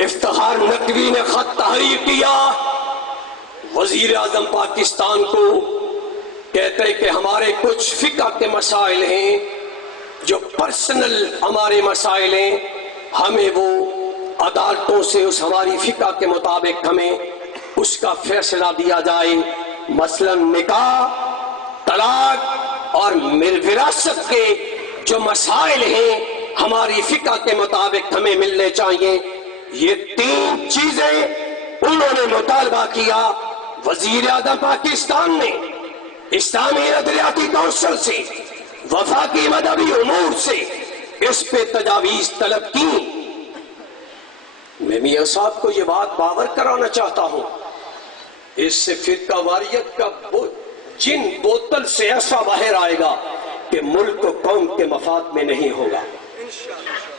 افتخار نقوی نے خط تحریر کیا وزیر اعظم پاکستان کو، کہتے ہیں کہ ہمارے کچھ فقہ کے مسائل ہیں جو پرسنل ہمارے مسائل ہیں، ہمیں وہ عدالتوں سے اس ہماری فقہ کے مطابق ہمیں اس کا فیصلہ دیا جائے، مثلا نکاح، طلاق اور وراثت کے جو مسائل ہیں ہماری فقہ کے مطابق ہمیں ملنے چاہیے۔ یہ 3 چیزیں انہوں نے مطالبہ کیا۔ وزیر اعظم پاکستان نے اسلامی ندریاتی کونسل سے، وفاقی مدبی امور سے اس پہ تجاویز طلب کی۔ میں میاں صاحب کو یہ بات باور کرانا چاہتا ہوں، اس سے فرقہ واریت کا جن بوتل سے ایسا باہر آئے گا کہ ملک و قوم کے مفاد میں نہیں ہوگا۔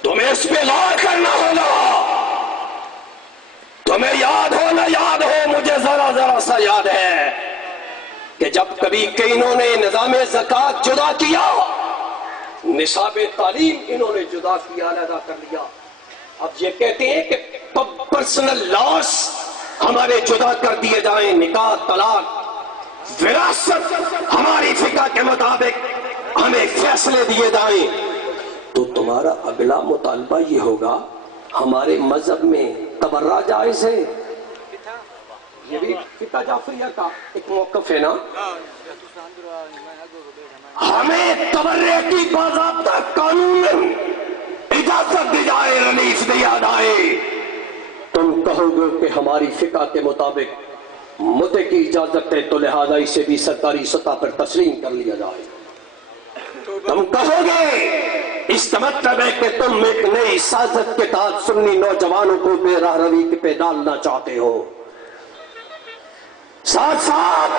تمہیں اس پہ غور کرنا ہوگا۔ تمہیں یاد ہو نہ یاد ہو، مجھے ذرا سا یاد ہے کہ جب کبھی کہ انہوں نے نظام زکوٰۃ جدا کیا، نصاب تعلیم انہوں نے جدا کیا، علیحدہ کر لیا۔ اب یہ کہتے ہیں کہ پرسنل لاس ہمارے جدا کر دیے جائیں، نکاح، طلاق، وراثت ہماری فقہ کے مطابق ہمیں فیصلے دیے جائیں۔ تو تمہارا اگلا مطالبہ یہ ہوگا ہمارے مذہب میں تبرع جائز ہے، یہ بھی فقہ جعفریہ کا ایک موقف ہے نا، ہمیں تبرع کی باضابطہ قانون اجازت دی جائے، ریلیف دیا جائے۔ تم کہو گے کہ ہماری فقہ کے مطابق مدعے کی اجازت ہے تو لہذا اسے بھی سرکاری سطح پر تسلیم کر لیا جائے۔ تم کہو گے اس کا مطلب ہے کہ تم ایک نئی سازش کے تحت سنی نوجوانوں کو بے راہ روی پہ ڈالنا چاہتے ہو، ساتھ ساتھ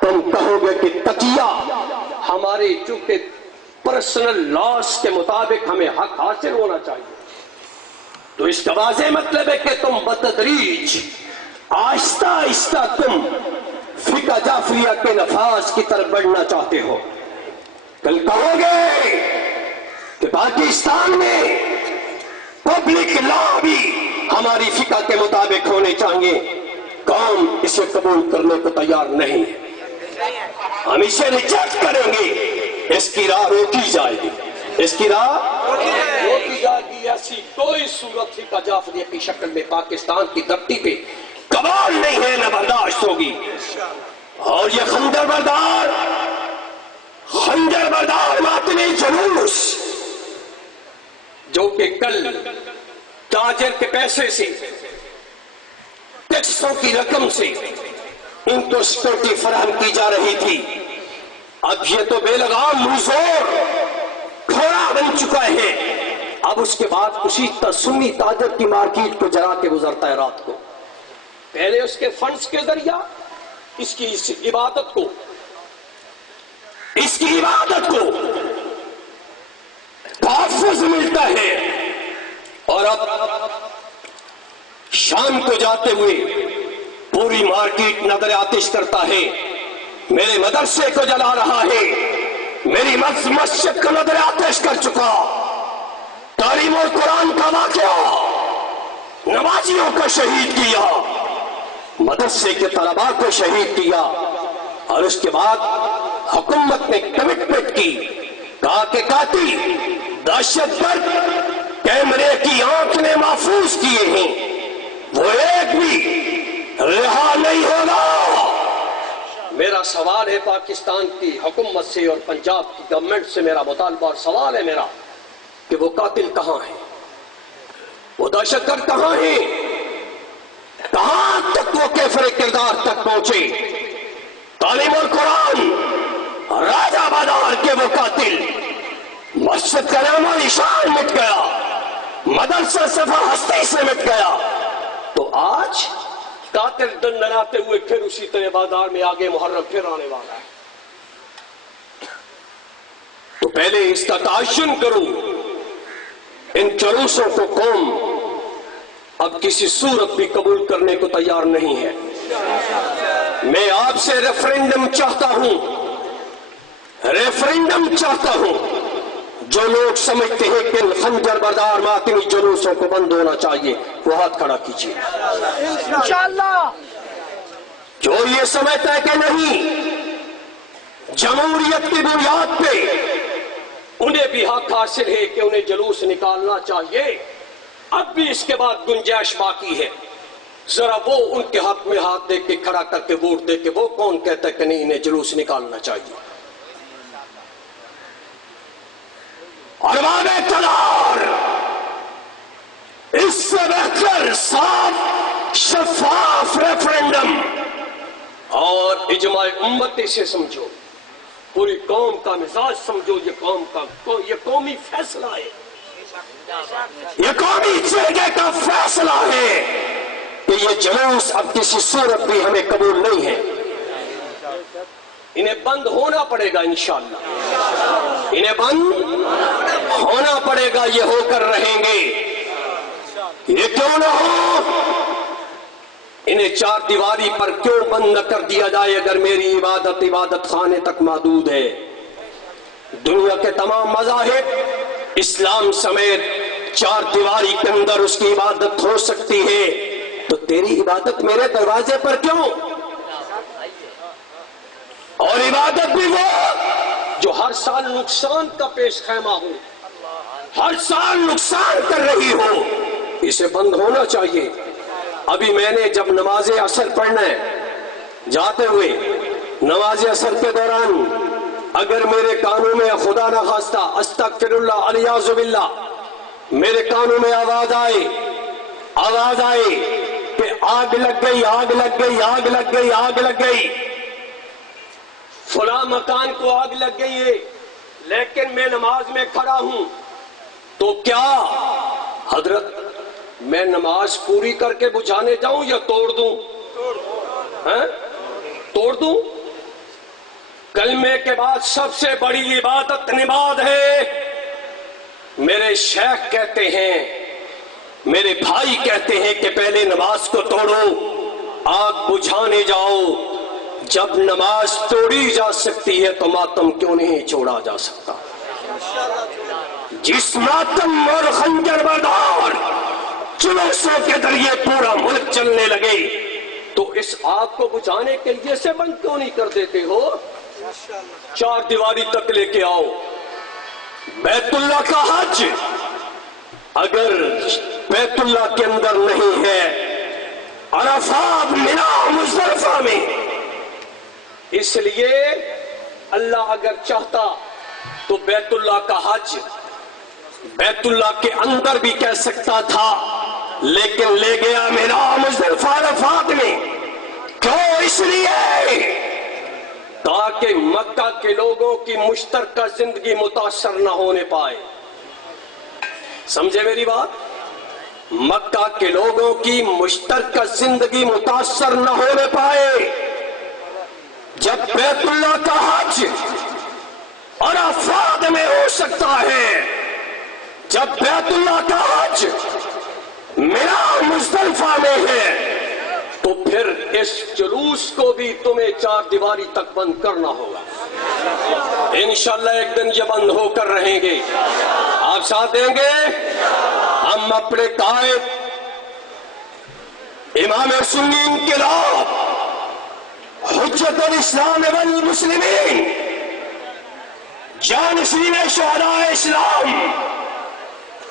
تم کہو گے کہ تقیہ ہمارے چونکہ پرسنل لاس کے مطابق ہمیں حق حاصل ہونا چاہیے۔ تو اس کا واضح مطلب ہے کہ تم بتدریج آہستہ آہستہ تم فقہ جعفریہ کے نفاذ کی طرف بڑھنا چاہتے ہو۔ کل کہو گے کہ پاکستان میں پبلک لا بھی ہماری فقہ کے مطابق ہونے چاہیے، قوم اسے قبول کرنے کو تیار نہیں ہے، ہم اسے ریجیکٹ کریں گے، اس کی راہ روکی جائے گی، اس کی راہ روکی جائے گی۔ ایسی کوئی صورت ہی کا جعفری کی شکل میں پاکستان کی دھرتی پہ قبول نہیں ہے، نہ برداشت ہوگی۔ اور یہ خنجر بردار ماتمی جلوس جو کہ کل تاجر کے پیسے سے، ٹیکسوں کی رقم سے ان کو سیکورٹی فراہم کی جا رہی تھی، اب یہ تو بے لگام مزور کھوڑا بن چکا ہے۔ اب اس کے بعد اسی سنی تاجر کی مارکیٹ کو جلا کے گزرتا ہے رات کو۔ پہلے اس کے فنڈز کے ذریعہ اس کی عبادت کو تحفظ ملتا ہے، اور اب شام کو جاتے ہوئے پوری مارکیٹ نظر آتش کرتا ہے، میرے مدرسے کو جلا رہا ہے، میری مسجد کو نظر آتش کر چکا، تعلیم اور قرآن کا واقعہ، نمازیوں کو شہید کیا، مدرسے کے طلباء کو شہید کیا، اور اس کے بعد حکومت نے کمٹمنٹ کی، کہا کہ قاتل دہشت گرد کیمرے کی آنکھ نے محفوظ کیے ہیں، وہ ایک بھی رہا نہیں ہوگا۔ میرا سوال ہے پاکستان کی حکومت سے اور پنجاب کی گورنمنٹ سے، میرا مطالبہ اور سوال ہے میرا کہ وہ قاتل کہاں ہیں، وہ دہشت گرد کہاں ہیں، کہاں تک وہ کیفر کردار تک پہنچے؟ تعلیم اور قرآن راجہ بازار کے وہ قاتل، مسجد کا نام و نشان مٹ گیا، مدرسہ صفحہ ہستی سے مٹ گیا، تو آج قاتل دندناتے ہوئے پھر اسی طرح بازار میں آگے محرم پھر آنے والا ہے۔ تو پہلے اس کا تعین کروں، ان جلوسوں کو قوم اب کسی صورت بھی قبول کرنے کو تیار نہیں ہے۔ میں آپ سے ریفرنڈم چاہتا ہوں، جو لوگ سمجھتے ہیں کہ خنجر بردار ماتمی جلوسوں کو بند ہونا چاہیے وہ ہاتھ کھڑا کیجیے۔ انشاءاللہ جو یہ سمجھتا ہے کہ نہیں، جمہوریت کی بنیاد پہ انہیں بھی حق حاصل ہے کہ انہیں جلوس نکالنا چاہیے، اب بھی اس کے بعد گنجائش باقی ہے، ذرا وہ ان کے حق میں ہاتھ دے کے کھڑا کر کے ووٹ دے کے وہ کون کہتا ہے کہ نہیں انہیں جلوس نکالنا چاہیے۔ اور ارباب اقتدار اس سے بہتر صاف شفاف ریفرنڈم اور اجماع امت سے سمجھو، پوری قوم کا مزاج سمجھو، یہ قومی فیصلہ ہے، یہ قومی جرگے کا فیصلہ ہے کہ یہ جلوس اب کسی صورت بھی ہمیں قبول نہیں ہے، انہیں بند ہونا پڑے گا انشاءاللہ، انہیں بند ہونا پڑے گا، یہ ہو کر رہیں گے، یہ کیوں نہ ہو، انہیں چار دیواری پر کیوں بند نہ کر دیا جائے؟ اگر میری عبادت خانے تک محدود ہے، دنیا کے تمام مذاہب اسلام سمیت چار دیواری کے اندر اس کی عبادت ہو سکتی ہے، تو تیری عبادت میرے دروازے پر کیوں؟ اور عبادت بھی وہ جو ہر سال نقصان کا پیش خیمہ ہو، ہر سال نقصان کر رہی ہو، اسے بند ہونا چاہیے۔ ابھی میں نے جب نماز عصر پڑھنا ہے، جاتے ہوئے نماز عصر کے دوران اگر میرے کانوں میں خدا نہ خواستہ استغفر اللہ الیاذ باللہ میرے کانوں میں آواز آئے کہ آگ لگ گئی، آگ لگ گئی، آگ لگ گئی، آگ لگ گئی، فلاں مکان کو آگ لگ گئی ہے، لیکن میں نماز میں کھڑا ہوں، تو کیا حضرت میں نماز پوری کر کے بجھانے جاؤں یا توڑ دوں؟ توڑ دوں؟ کلمے کے بعد سب سے بڑی عبادت نماز ہے۔ میرے شیخ کہتے ہیں، میرے بھائی کہتے ہیں کہ پہلے نماز کو توڑو، آگ بجھانے جاؤ۔ جب نماز توڑی جا سکتی ہے تو ماتم کیوں نہیں چھوڑا جا سکتا؟ جس ماتم اور خنجر بردار جلوسوں کے ذریعے پورا ملک چلنے لگے تو اس آگ کو بجھانے کے لیے سے بند کیوں نہیں کر دیتے ہو؟ چار دیواری تک لے کے آؤ۔ بیت اللہ کا حج اگر بیت اللہ کے اندر نہیں ہے، عرفات، منا، مزدلفہ میں. اس لیے اللہ اگر چاہتا تو بیت اللہ کا حج بیت اللہ کے اندر بھی کہہ سکتا تھا، لیکن لے گیا منا، مزدلفہ، عرفات میں. کیوں؟ اس لیے تاکہ مکہ کے لوگوں کی مشترکہ زندگی متاثر نہ ہونے پائے. سمجھے میری بات؟ مکہ کے لوگوں کی مشترکہ زندگی متاثر نہ ہونے پائے. جب بیت اللہ کا حج عرفات میں ہو سکتا ہے، جب بیت اللہ کا حج منا، مزدلفہ میں ہے، تو پھر اس جلوس کو بھی تمہیں چار دیواری تک بند کرنا ہوگا. انشاءاللہ ایک دن یہ بند ہو کر رہیں گے. آپ ساتھ دیں گے؟ ہم اپنے قائد امام سنی انقلاب، حجت الاسلام والمسلمین، جانشین شہداء اسلام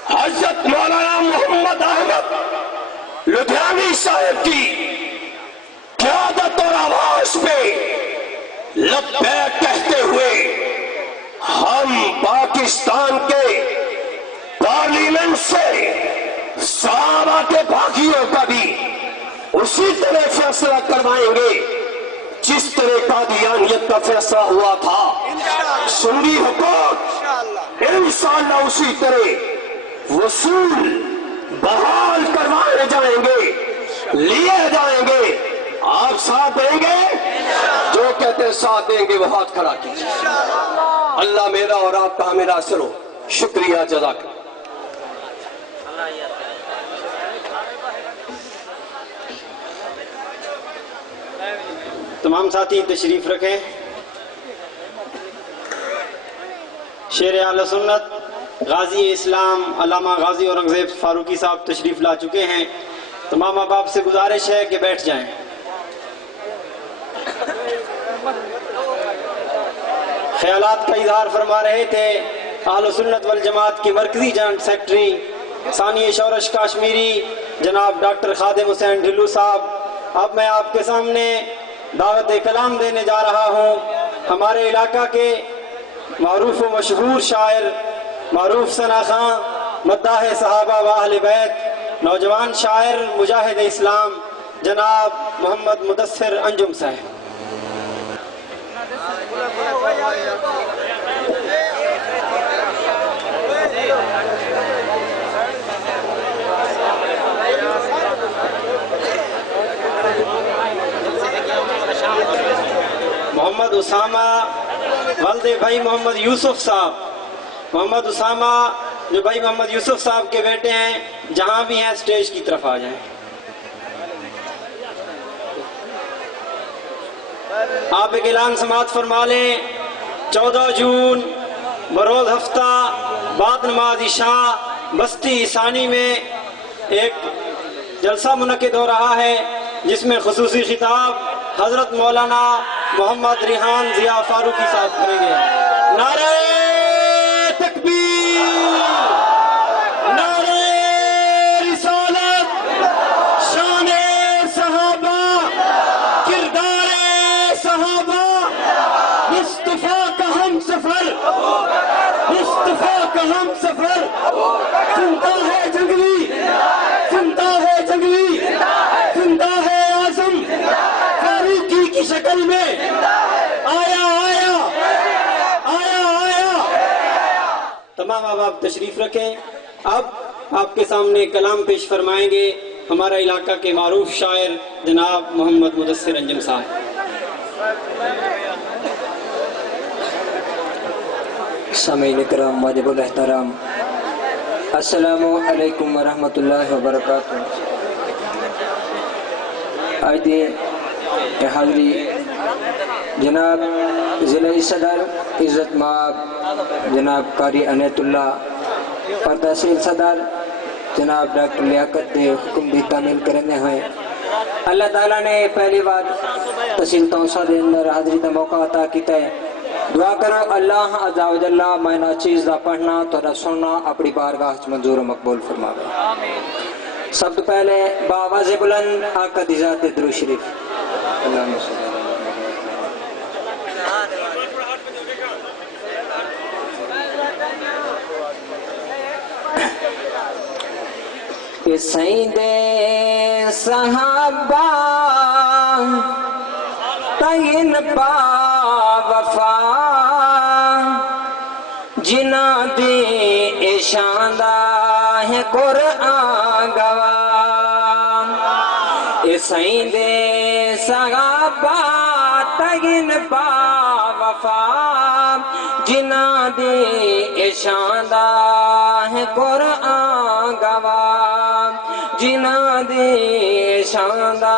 حضرت مولانا محمد احمد لدھیانوی صاحب کی قیادت اور آواز پہ لبیک کہتے ہوئے ہم پاکستان کے پارلیمنٹ سے صحابہ کے باغیوں کا بھی اسی طرح فیصلہ کروائیں گے جس طرح قادیانیت کا فیصلہ ہوا تھا. سنی حقوق انشاءاللہ اسی طرح وصول بحال کروائے جائیں گے، لیے جائیں گے. آپ ساتھ دیں گے؟ جو کہتے ہیں ساتھ دیں گے وہ ہاتھ کھڑا کیجیے. اللہ میرا اور آپ کا ہمیں ناصر ہو. شکریہ، جزاک. تمام ساتھی تشریف رکھیں. شیر اہل سنت غازی اسلام علامہ غازی اورنگزیب فاروقی صاحب تشریف لا چکے ہیں. تمام احباب سے گزارش ہے کہ بیٹھ جائیں. خیالات کا اظہار فرما رہے تھے اہل سنت والجماعت کی مرکزی جوائنٹ سیکرٹری ثانی شورش کاشمیری جناب ڈاکٹر خادم حسین ڈھلو صاحب. اب میں آپ کے سامنے دعوت کلام دینے جا رہا ہوں. ہمارے علاقہ کے معروف و مشہور شاعر، معروف ثنا خاں، مداح صحابہ و اہل بیت، نوجوان شاعر مجاہد اسلام جناب محمد مدثر انجم صاحب. محمد اسامہ والد بھائی محمد یوسف صاحب، محمد اسامہ جو بھائی محمد یوسف صاحب کے بیٹے ہیں، جہاں بھی ہیں سٹیج کی طرف آ جائیں. آپ ایک اعلان سماعت فرما لیں. 14 جون بروز ہفتہ بعد نماز عشاء بستی ثانی میں ایک جلسہ منعقد ہو رہا ہے جس میں خصوصی خطاب حضرت مولانا محمد ریحان ضیاء فاروقی صاحب کریں گے. نعرہ تکبیر، نعرہ رسالت، شان صحابہ، کردار صحابہ، مصطفیٰ کا ہم سفر، مصطفیٰ کا ہم سفر. زندہ ہے جنگلی، زندہ ہے جنگلی، زندہ ہے اعظم فاروقی کی شکل میں. آیا آیا آیا آیا. تمام احباب تشریف رکھیں. اب آپ کے سامنے کلام پیش فرمائیں گے ہمارا علاقہ کے معروف شاعر جناب محمد مدثر انجم صاحب. سامعین کرام واجب الاحترام، السلام علیکم ورحمۃ اللہ وبرکاتہ. آج دن حاضری جناب ضلع صدر عزت مآب جناب قاری عنایت اللہ اور تحصیل صدر جناب ڈاکٹر لیاقت دے حکم دی تعمیل کرنے ہیں. اللہ تعالیٰ نے پہلی بار تحصیل توسا دے اندر حاضری کا موقع عطا کیتا ہے. دعا کرو اللہ عز و جل میں ناچیز دا پڑھنا تو سننا اپنی بارگاہ وچ منظور و مقبول فرماوے سب تو پہلے باواز بلند آقا دی ذات درود شریف اللہم صلی اللہ سیدے صحابہ تین با وفا جنہ دی اشاندہ ہے قرآن گواہ سیدے صحابہ تین با وفا جنہ دی اشاندہ ہے قرآن گواہ جنہ دی شاندہ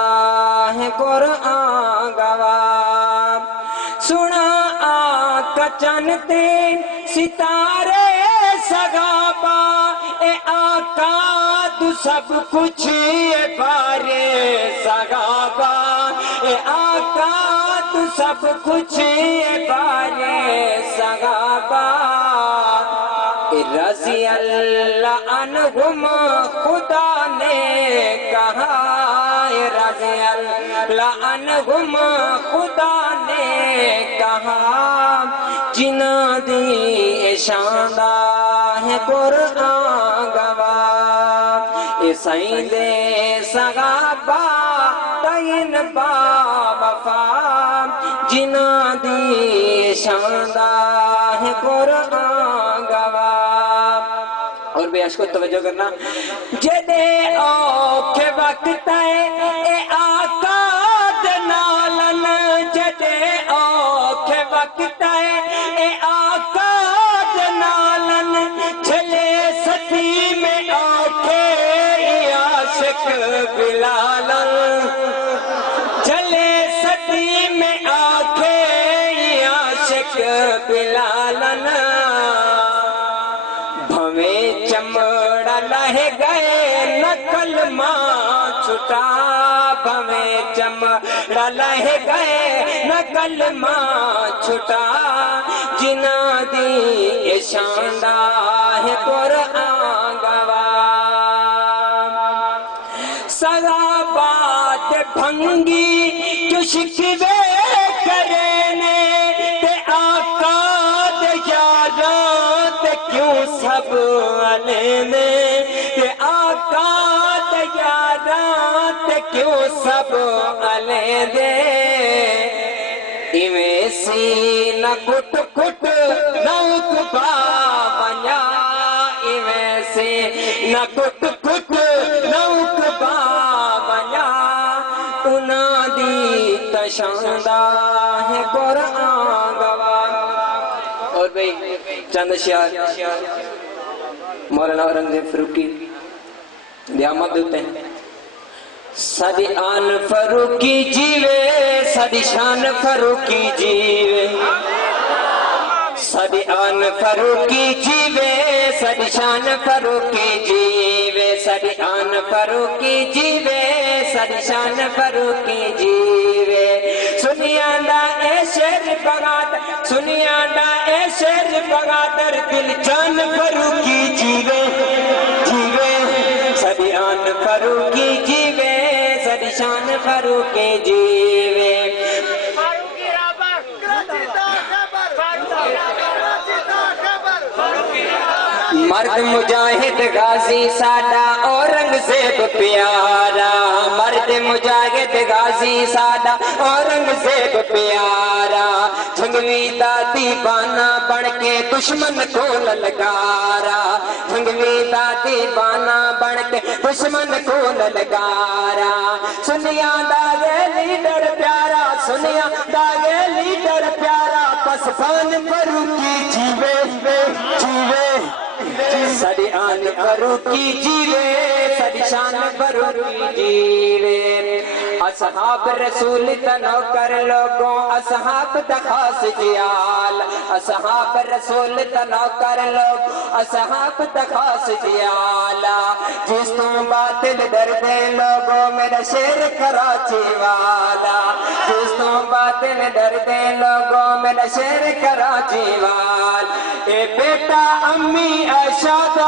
ہے قرآن گواہ سنا آقا چنتے ستارے سگابا اے آقا تو سب کچھ اے بارے سگابا اے آقا تو سب کچھ اے بارے سگابا رضی اللہ عنہم خدا نے کہا رضی اللہ عنہم خدا نے کہا جنہ دی شاندہ ہے قرآن گواہ سیدے صحابہ تین با وفا جنہ دی شاندہ ہے قرآن گواہ اور بے عشق کو توجہ کرنا جدے اوکھے وقت اے آقا دنالن جدے اوکھے وقت اے آقا دنالن چھلے ستی میں اوکھے عاشق بلالن چھلے ستی میں اوکھے عاشق بلالن چمڑا لہ گئے نقل ماں چھٹا بھویں چمڑا لہ گئے نقل ماں چھٹا جنہ دی شاندہ ہے قرآن گواہ صحابہ تے بھنگی جو شکوے کرینے تے آقا تے یاراں تے کیوں سب علینے تے آقا تے یاراں تے کیوں سب علینے ایویں سی نہ کٹ کٹ نہ اتبا بنیا ایویں سی نہ کٹ کٹ نہ اتبا بنیا انہاں دی تشاندہ ہے قرآن گواہ اور بھئی چند اشعار مولانا اورنگزیب فاروقی دیامت دیتے ہیں ساڈی آن فاروقی جیوے ساڈی شان فاروقی جیوے ساڈی آن فاروقی جیوے ساڈی شان فاروقی جیوے ساڈی آن فاروقی جیوے ساڈی شان فاروقی جیوے سنیا دا اے شیر بغادر سنیا دا اے شیر بغادر دل جان فاروقی جیوے جیوے ساڈی آن فاروقی جیوے ساڈی شان فاروقی جیوے مرد مجاہد غازی ساڈا اورنگزیب پیارا مرد مجاہد غازی ساڈا اورنگزیب پیارا جھنگوی دا دیوانہ بن کے دشمن کو للکارا جھنگوی دا دیوانہ بن کے دشمن کو للکارا سنیا دا یہ لیڈر پیارا سنیا دا یہ لیڈر پیارا پسفان فاروقی جیوے جیوے ساڈی آن فاروقی جیوے ساڈی شان فاروقی جیوے اصحاب رسول تنو کر لوگوں اصحاب دخاس جیال اصحاب رسول تنو کر لوگ اصحاب دخاس جیال جس تم باطل درد لوگوں میرا شیر کراچی والا جس تم باطل درد لوگوں میرا شیر کراچی والا اے بیٹا امی ارشادہ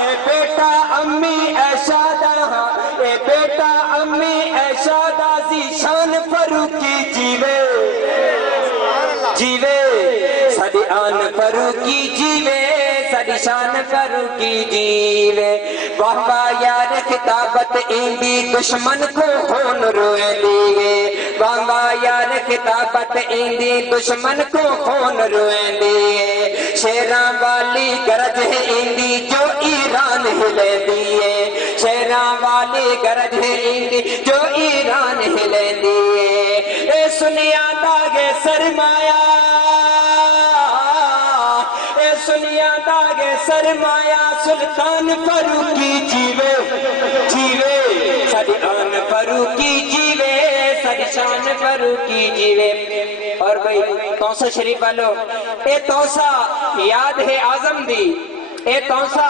اے بیٹا امی ارشادہ اے بیٹا امی ارشادہ ذیشان فاروقی جیوے جیوے ساری آن فاروقی جیوے ساری شان فاروقی جیوے واہ یار خطابت ایندی دشمن کو خون روئے دیگے واہ یار خطابت ایندی دشمن کو خون روئے دیگے شیران والی گرج ہے ایندی جو ایران ہلے دیئے شیران والی گرج ہے ایندی جو ایران ہلے دیئے اے سنیا داغے سرمایہ سنیا داغے سرمایہ سلطان فاروقی جیوے جیوے ساری آن فاروقی جیوے ساری شان فاروقی جیوے اور بھئی توسا شریف والو اے توسا یاد ہے آزم دی اے توسا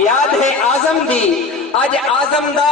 یاد ہے آزم دی آج آزم دا